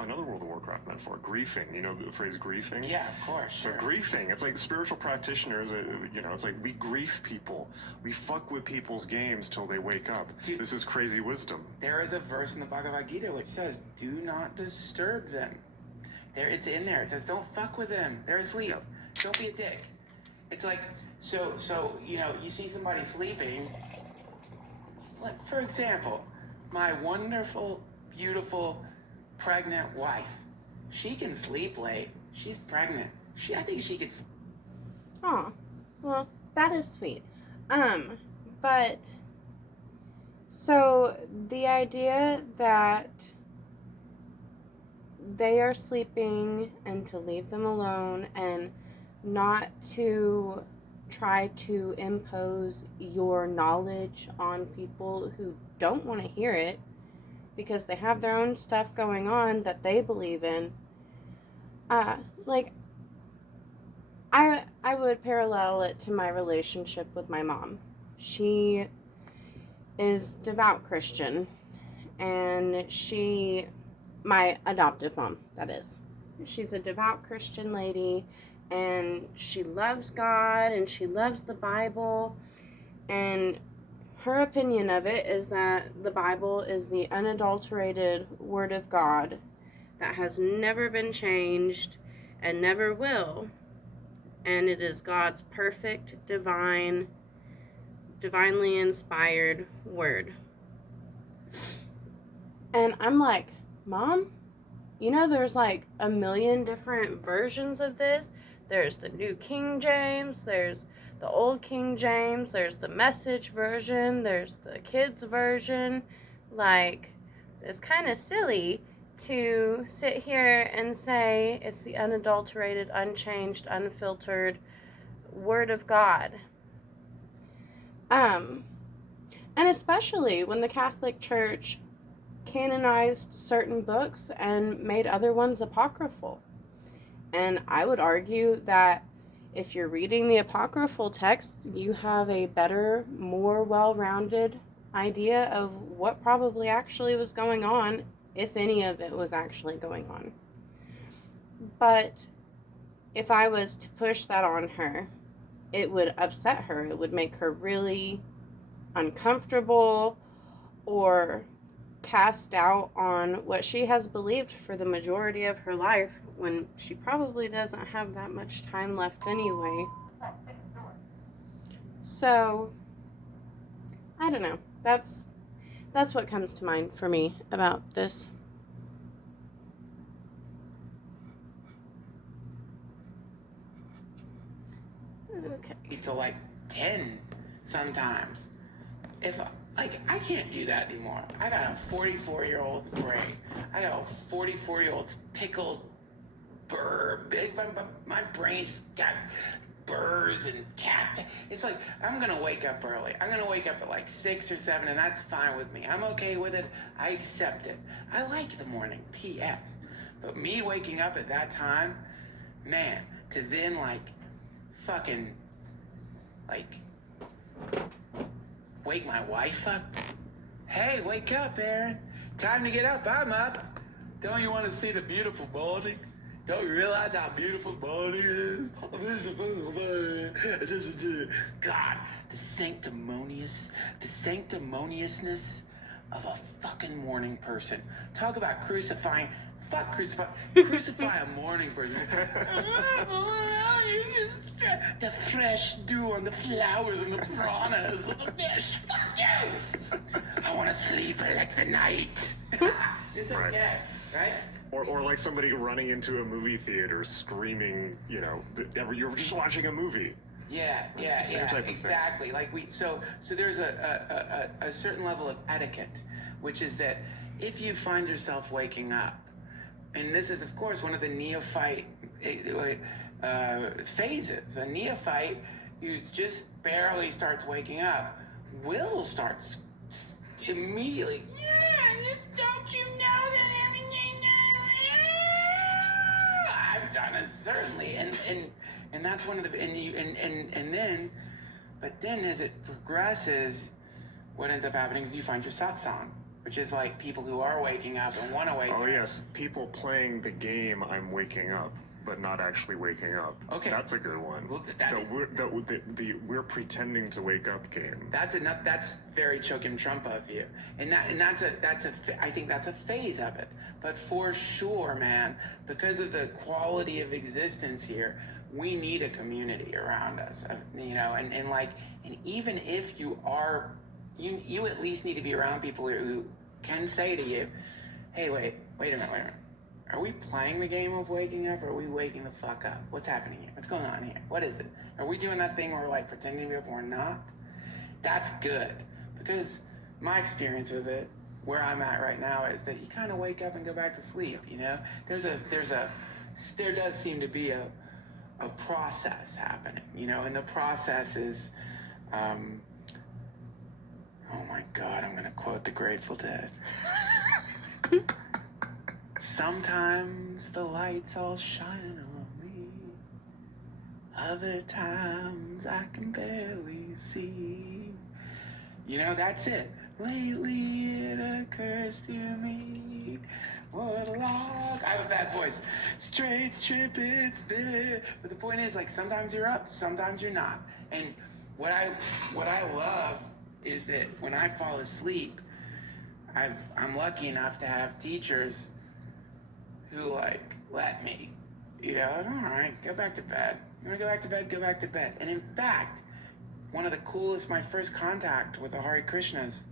Another World of Warcraft metaphor, griefing. You know the phrase griefing? Yeah, of course. So griefing, it's like spiritual practitioners, it's like we grief people. We fuck with people's games till they wake up. Dude, this is crazy wisdom. There is a verse in the Bhagavad Gita which says, do not disturb them. It's in there. It says, don't fuck with them. They're asleep. Yep. Don't be a dick. It's like, so you see somebody sleeping. For example, my wonderful, beautiful, pregnant wife. She can sleep late. She's pregnant. I think she could. Oh, well, that is sweet. But So the idea that they are sleeping and to leave them alone and not to try to impose your knowledge on people who don't want to hear it because they have their own stuff going on that they believe in. Like, I would parallel it to my relationship with my mom. She is devout Christian, and my adoptive mom, that is. She's a devout Christian lady, and she loves God, and she loves the Bible, and her opinion of it is that the Bible is the unadulterated Word of God that has never been changed and never will, and it is God's perfect, divinely inspired Word. And I'm like, Mom, you know there's like a million different versions of this. There's the New King James, there's the Old King James, there's the Message version, there's the kids version. Like, it's kind of silly to sit here and say it's the unadulterated, unchanged, unfiltered Word of God. And especially when the Catholic Church canonized certain books and made other ones apocryphal. And I would argue that if you're reading the apocryphal text, you have a better, more well-rounded idea of what probably actually was going on, if any of it was actually going on. But if I was to push that on her, it would upset her. It would make her really uncomfortable or cast doubt on what she has believed for the majority of her life when she probably doesn't have that much time left anyway. So, I don't know. That's what comes to mind for me about this. Okay. To like 10 sometimes. I can't do that anymore. I got a 44-year-old's brain. I got a 44-year-old's pickled burr. My brain just got burrs and cat. It's like, I'm going to wake up early. I'm going to wake up at like 6 or 7, and that's fine with me. I'm okay with it. I accept it. I like the morning, P.S. But me waking up at that time, man, to then fucking wake my wife up. Hey, wake up, Aaron. Time to get up. I'm up. Don't you want to see the beautiful morning? Don't you realize how beautiful the morning is? God, the sanctimoniousness of a fucking morning person. Talk about crucifying. Fuck crucify. Crucify a morning person. The fresh dew on the flowers and the piranhas of the fish. Fuck you. I want to sleep like the night. It's okay, right? Or like somebody running into a movie theater screaming, you're just watching a movie. Yeah, exactly. So there's a certain level of etiquette, which is that if you find yourself waking up, and this is of course one of the neophyte phases. A neophyte who just barely starts waking up will start immediately. Don't you know that everything? I've done it certainly, and that's one of the but then as it progresses, what ends up happening is you find your satsang, which is like people who are waking up and want to wake up. Oh yes, people playing the game I'm waking up, but not actually waking up. Okay. That's a good one. Well, we're pretending to wake up game. That's very Chokim Trump of you. And I think that's a phase of it. But for sure, man, because of the quality of existence here, we need a community around us, and even if you are, you at least need to be around people who can say to you, hey, wait a minute. Are we playing the game of waking up, or are we waking the fuck up? What's happening here? What's going on here? What is it? Are we doing that thing where we're pretending to be up and we're not? That's good, because my experience with it, where I'm at right now, is that you kind of wake up and go back to sleep. You know, there does seem to be a process happening. You know, and the process is, oh my God, I'm gonna quote the Grateful Dead. Sometimes the light's all shining on me. Other times I can barely see. You know, that's it. Lately it occurs to me. What a log. I have a bad voice. Straight trip, it's there. But the point is, like, sometimes you're up, sometimes you're not. And what I love is that when I fall asleep, I'm lucky enough to have teachers who, like, let me. You know, all right, go back to bed. You want to go back to bed? Go back to bed. And in fact, one of the coolest, my first contact with the Hare Krishnas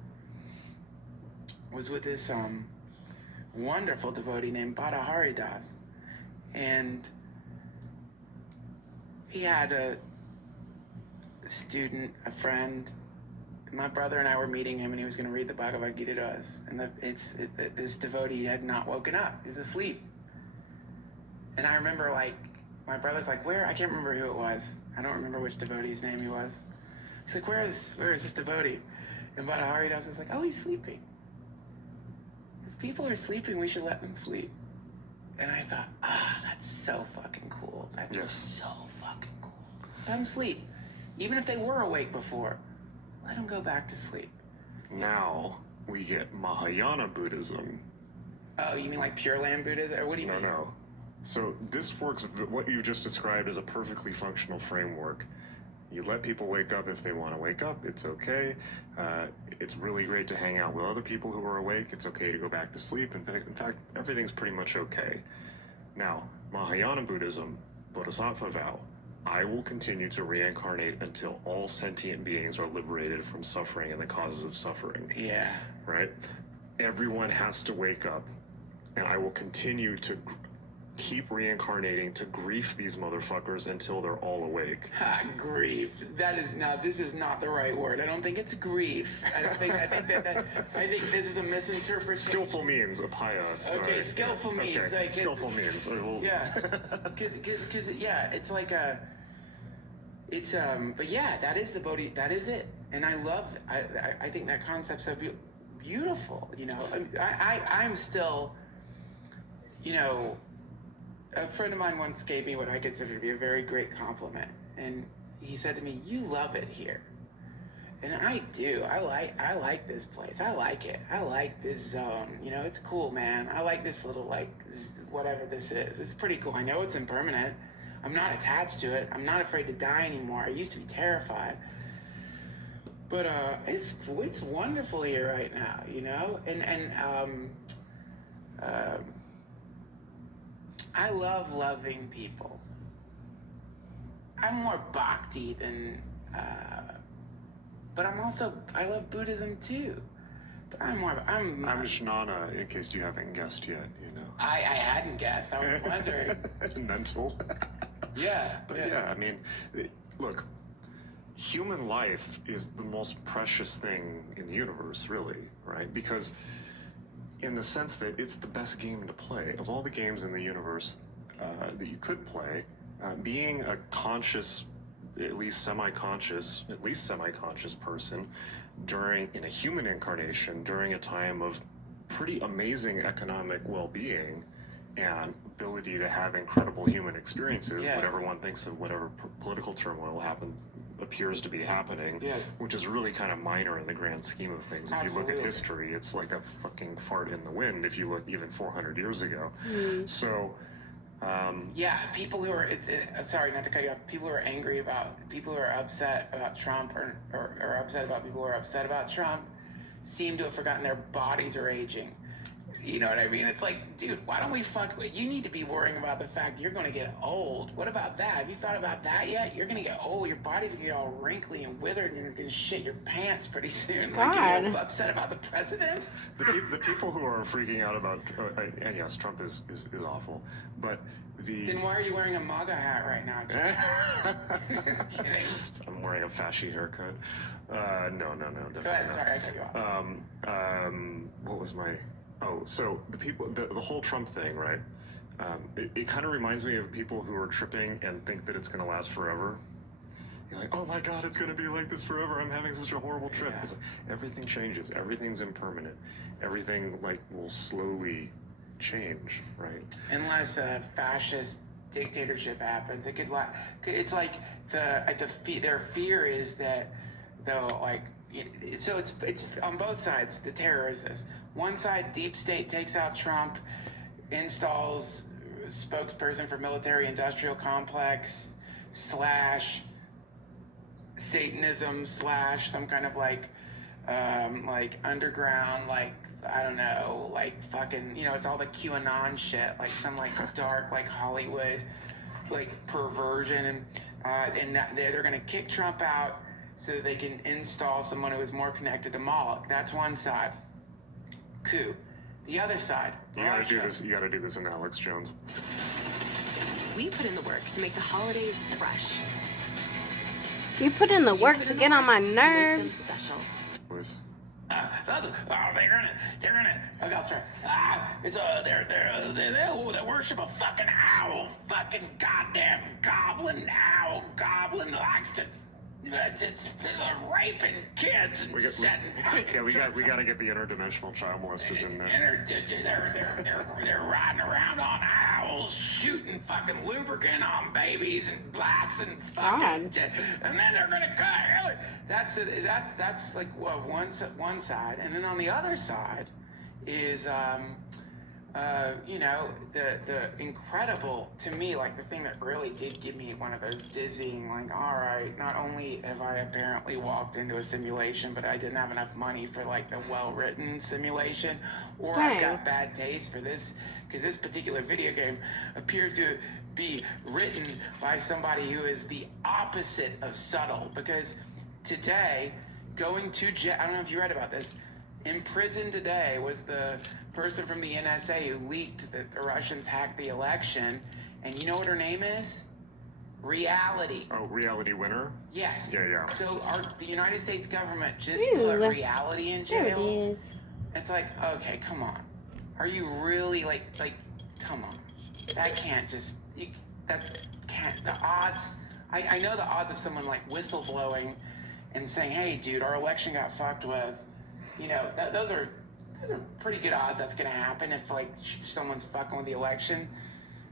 was with this wonderful devotee named Bhadda Haridas. And he had a student, a friend. My brother and I were meeting him, and he was going to read the Bhagavad Gita to us. And this devotee had not woken up. He was asleep. And I remember, like, my brother's like, where? I can't remember who it was. I don't remember which devotee's name he was. He's like, where is this devotee? And Bhadda Haridas is like, oh, he's sleeping. If people are sleeping, we should let them sleep. And I thought, that's so fucking cool. That's so fucking cool. Let them sleep. Even if they were awake before, let them go back to sleep. Now we get Mahayana Buddhism. Oh, you mean like Pure Land Buddhism? Or what do you mean? No. So this works, what you just described is a perfectly functional framework. You let people wake up if they want to wake up. It's okay. It's really great to hang out with other people who are awake. It's okay to go back to sleep. In fact, everything's pretty much okay. Now, Mahayana Buddhism, Bodhisattva vow, I will continue to reincarnate until all sentient beings are liberated from suffering and the causes of suffering. Yeah. Right? Everyone has to wake up, and I will continue to keep reincarnating to grief these motherfuckers until they're all awake. Grief. This is not the right word. I don't think it's grief. I think this is a misinterpretation. Skillful means, apaya. Sorry. Okay, skillful means. Okay. Like, skillful means. Yeah. Because, yeah, it's like but yeah, that is the Bodhi, that is it. And I love, I think that concept's so beautiful, you know. I'm still, you know, a friend of mine once gave me what I consider to be a very great compliment. And he said to me, you love it here. And I do. I like this place. I like it. I like this zone. You know, it's cool, man. I like this little, like, whatever this is. It's pretty cool. I know it's impermanent. I'm not attached to it. I'm not afraid to die anymore. I used to be terrified. But it's wonderful here right now, you know? And I love loving people. I'm more bhakti than, but I love Buddhism too. But I'm Jnana, in case you haven't guessed yet, you know. I hadn't guessed. I was wondering. Mental. Yeah. But yeah, I mean, look, human life is the most precious thing in the universe, really, right? Because in the sense that it's the best game to play. Of all the games in the universe that you could play, being a conscious, at least semi-conscious person in a human incarnation during a time of pretty amazing economic well-being and ability to have incredible human experiences, yes. Whatever one thinks of whatever political turmoil appears to be happening, which is really kind of minor in the grand scheme of things. If you look at history, it's like a fucking fart in the wind if you look even 400 years ago. So people who are sorry not to cut you off, people who are upset about Trump or upset about people who are upset about Trump seem to have forgotten their bodies are aging. You know what I mean? It's like, dude, why don't we fuck with... You need to be worrying about the fact you're going to get old. What about that? Have you thought about that yet? You're going to get old. Your body's going to get all wrinkly and withered, and you're going to shit your pants pretty soon. God. Like, you're upset about the president? The people who are freaking out about... and yes, Trump is awful, but Then why are you wearing a MAGA hat right now? Kidding. I'm wearing a fashy haircut. No, definitely Go ahead, not. sorry, I cut you off. What was my... Oh, so the whole Trump thing, right? It kind of reminds me of people who are tripping and think that it's going to last forever. You're like, oh my God, it's going to be like this forever. I'm having such a horrible trip. Yeah. It's like, everything changes. Everything's impermanent. Everything will slowly change, right? Unless a fascist dictatorship happens, it could it's like their fear is that so it's on both sides. The terror is this: one side, deep state takes out Trump, installs spokesperson for military industrial complex / Satanism / some kind of like underground, I don't know, fucking, it's all the QAnon shit, some dark, Hollywood, perversion, and they're gonna kick Trump out so that they can install someone who is more connected to Moloch. That's one side. Coup. The other side, You gotta do this in Alex Jones. We put in the work to make the holidays fresh. You put in the work to get on my To make them nerves. special. Boys. They're gonna. Okay, I'll try. They worship a fucking owl, fucking goddamn goblin owl. Goblin likes to. It's raping kids and setting. We gotta get the interdimensional child molesters in there. They're riding around on owls, shooting fucking lubricant on babies and blasting fucking. And then they're gonna cut. That's one side, and then on the other side is the incredible, to me, the thing that really did give me one of those dizzying, all right, not only have I apparently walked into a simulation, but I didn't have enough money for the well-written simulation, or I've got bad taste for this, because this particular video game appears to be written by somebody who is the opposite of subtle, because today, going to jail, I don't know if you read about this, in prison today was the person from the NSA who leaked that the Russians hacked the election, and you know what her name is? Reality. Oh, Reality Winner? Yes. Yeah. So the United States government just put Reality in jail. There it is. It's okay, come on. Are you really come on. That can't just, that can't, the odds, I know the odds of someone whistleblowing and saying, hey dude, our election got fucked with, those are pretty good odds that's gonna happen if someone's fucking with the election.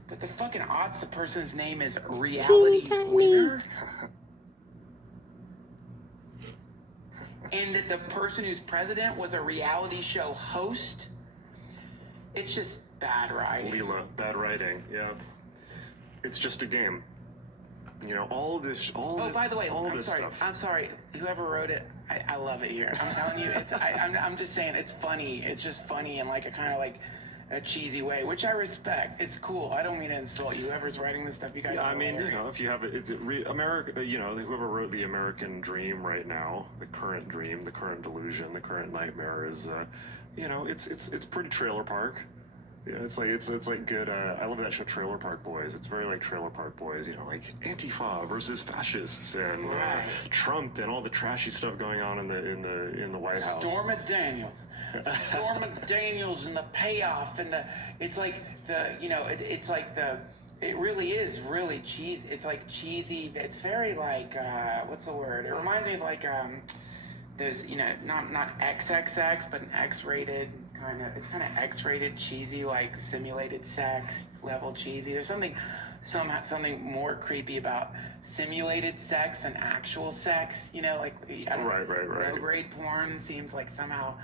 But the fucking odds the person's name is Reality Winner, and that the person who's president was a reality show host, it's just bad writing. Leela, bad writing, yeah. It's just a game. All this By the way, stuff. I'm sorry. Whoever wrote it, I love it here. I'm telling you, I'm just saying it's funny. It's just funny in a kind of a cheesy way, which I respect. It's cool. I don't mean to insult you. Whoever's writing this stuff, you guys. Yeah, are I mean, hilarious. if you have it, America. Whoever wrote the American dream right now, the current dream, the current delusion, the current nightmare is, it's pretty trailer park. Yeah, it's like good. I love that show, Trailer Park Boys. It's very like Trailer Park Boys. Antifa versus fascists and Trump and all the trashy stuff going on in the White House. Storm Daniels and the payoff and it really is really cheesy. It's cheesy. It's very what's the word? It reminds me of there's not XXX but an X-rated kind of. It's kind of X-rated cheesy, simulated sex level cheesy. There's something more creepy about simulated sex than actual sex. Right. Low-grade porn seems somehow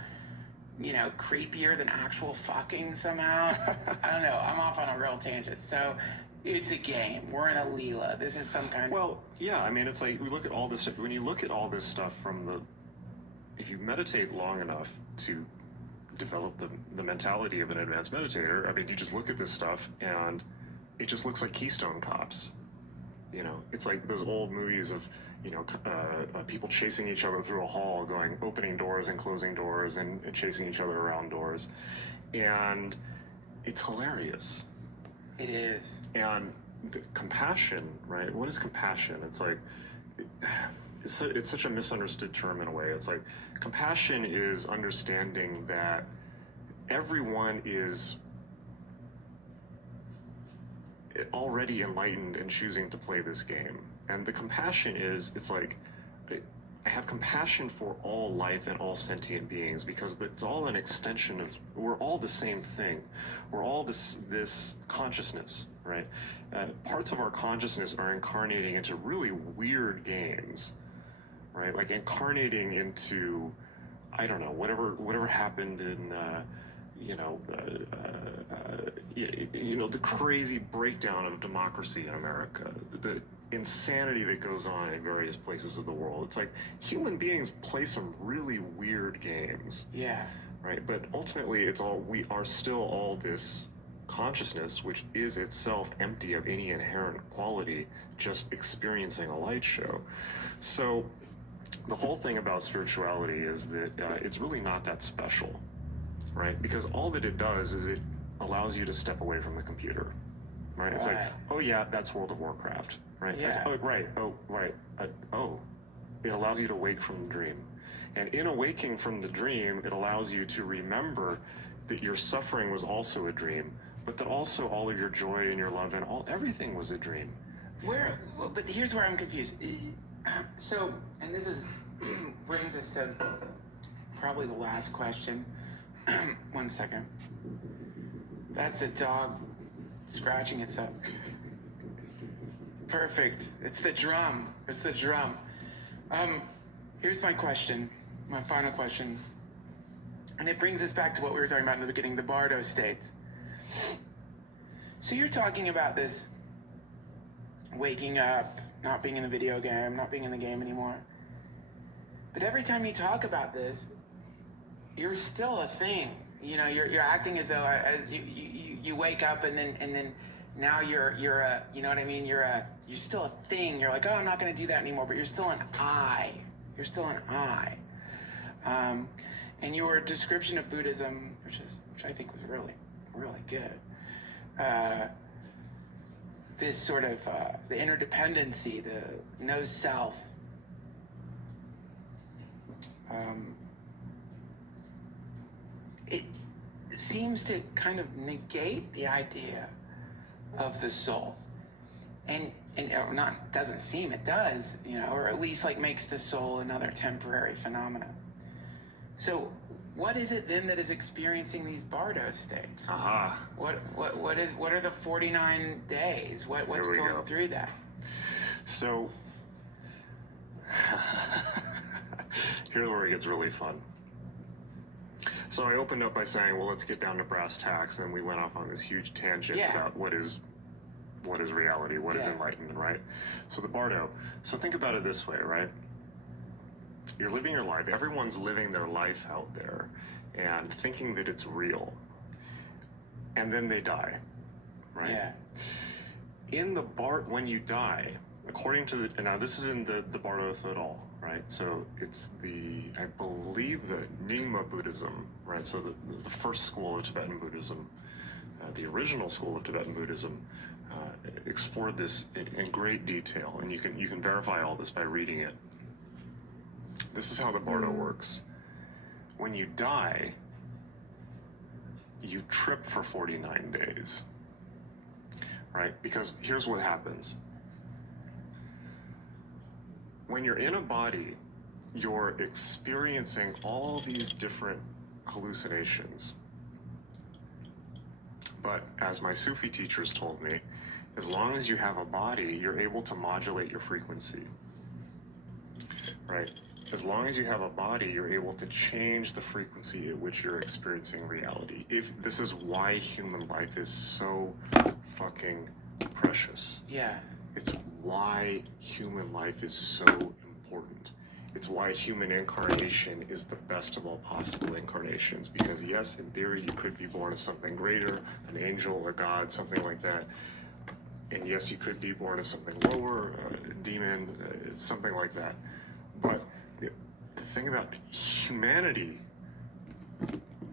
creepier than actual fucking somehow. I don't know. I'm off on a real tangent. So it's a game. We're in a Leela. This is some kind of. Well, yeah. I mean, it's we look at all this. When you look at all this stuff if you meditate long enough to, develop the mentality of an advanced meditator. I mean, you just look at this stuff and it just looks like Keystone Cops. You know, it's like those old movies of, you know, people chasing each other through a hall, opening doors and closing doors and chasing each other around doors. And it's hilarious. It is. And the compassion, right? What is compassion? It's like, it's such a misunderstood term in a way. It's like, compassion is understanding that everyone is already enlightened and choosing to play this game. And the compassion is, it's like, I have compassion for all life and all sentient beings because it's all an extension of, we're all the same thing. We're all this consciousness, right? Parts of our consciousness are incarnating into really weird games, right? Like incarnating into, I don't know, whatever happened in, the crazy breakdown of democracy in America, the insanity that goes on in various places of the world. It's like human beings play some really weird games. Yeah. Right? But ultimately, we are still all this consciousness, which is itself empty of any inherent quality, just experiencing a light show. So the whole thing about spirituality is that it's really not that special, right? Because all that it does is it allows you to step away from the computer, right? It's like, oh yeah, that's World of Warcraft, right? Yeah. Oh, right. Oh, right. It allows you to wake from the dream. And in awaking from the dream, it allows you to remember that your suffering was also a dream, but that also all of your joy and your love and everything was a dream. But here's where I'm confused. So, and this brings us to probably the last question. 1 second. That's the dog scratching itself. Perfect. It's the drum. Here's my question, my final question. And it brings us back to what we were talking about in the beginning, the Bardo states. So you're talking about this waking up, not being in the video game, not being in the game anymore. But every time you talk about this, you're still a thing. You know, you're acting as though as you wake up and then now you're a, you know what I mean? You're still a thing. You're like, oh, I'm not going to do that anymore. But you're still an I. You're still an I. And your description of Buddhism, which I think was really, really good. This sort of the interdependency, the no self. It seems to kind of negate the idea of the soul, and or not doesn't seem, it does, you know, or at least like makes the soul another temporary phenomenon. So what is it then that is experiencing these Bardo states? Aha. What are the 49 days? What's going through that? So here's where it gets really fun. So I opened up by saying, well, let's get down to brass tacks, and then we went off on this huge tangent about what is reality, what is enlightenment, right? So the Bardo. So think about it this way, right? You're living your life. Everyone's living their life out there and thinking that it's real. And then they die, right? Yeah. In the when you die, according to now this is in the Bardo et al., right? So it's I believe the Nyingma Buddhism, right? So the first school of Tibetan Buddhism, the original school of Tibetan Buddhism, explored this in great detail, and you can verify all this by reading it. This is how the Bardo works. When you die, you trip for 49 days, right? Because here's what happens. When you're in a body, you're experiencing all these different hallucinations. But as my Sufi teachers told me, as long as you have a body, you're able to modulate your frequency, right? As long as you have a body, you're able to change the frequency at which you're experiencing reality. This is why human life is so fucking precious. Yeah. It's why human life is so important. It's why human incarnation is the best of all possible incarnations. Because yes, in theory, you could be born as something greater, an angel, a god, something like that. And yes, you could be born as something lower, a demon, something like that. But the thing about humanity,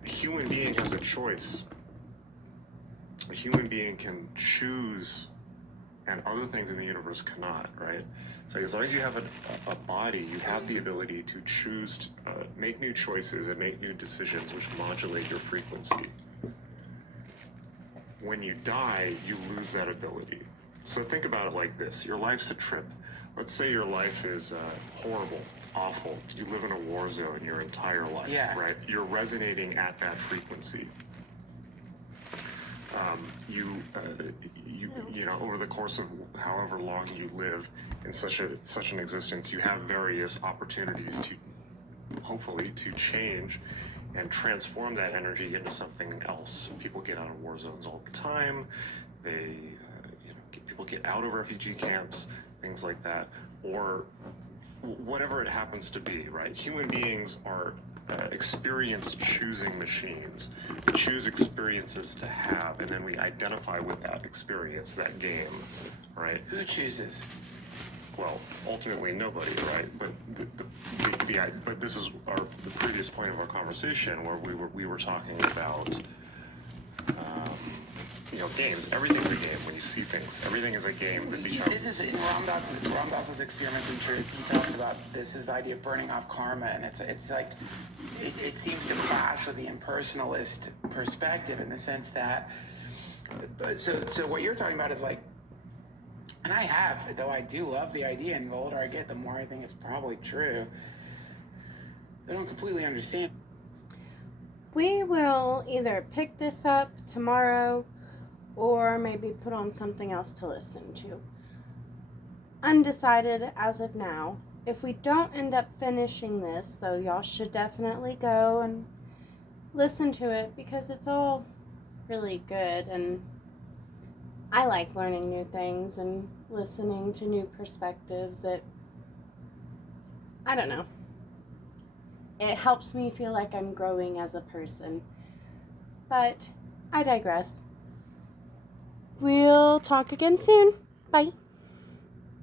a human being has a choice. A human being can choose, and other things in the universe cannot, right? So as long as you have a body, you have the ability to choose, to, make new choices and make new decisions which modulate your frequency. When you die, you lose that ability. So think about it like this. Your life's a trip. Let's say your life is horrible, awful. You live in a war zone your entire life, right? You're resonating at that frequency. You know, over the course of however long you live in such an existence, you have various opportunities to, hopefully, to change and transform that energy into something else. People get out of war zones all the time. They, people get out of refugee camps, things like that, or whatever it happens to be, right? Human beings are experience choosing machines. We choose experiences to have, and then we identify with that experience, that game, right? Who chooses? Well, ultimately nobody, right? But but this is the previous point of our conversation where we were talking about games. Everything's a game when you see things. Everything is a game that becomes... This is in Ram Dass's Experiments in Truth. He talks about this is the idea of burning off karma, and it's like it seems to clash with the impersonalist perspective in the sense that. So what you're talking about is like, and I have, though I do love the idea, and the older I get, the more I think it's probably true. I don't completely understand. We will either pick this up tomorrow or maybe put on something else to listen to. Undecided as of now. If we don't end up finishing this, though, y'all should definitely go and listen to it because it's all really good, and I like learning new things and listening to new perspectives. I don't know. It helps me feel like I'm growing as a person. But I digress. We'll talk again soon. Bye.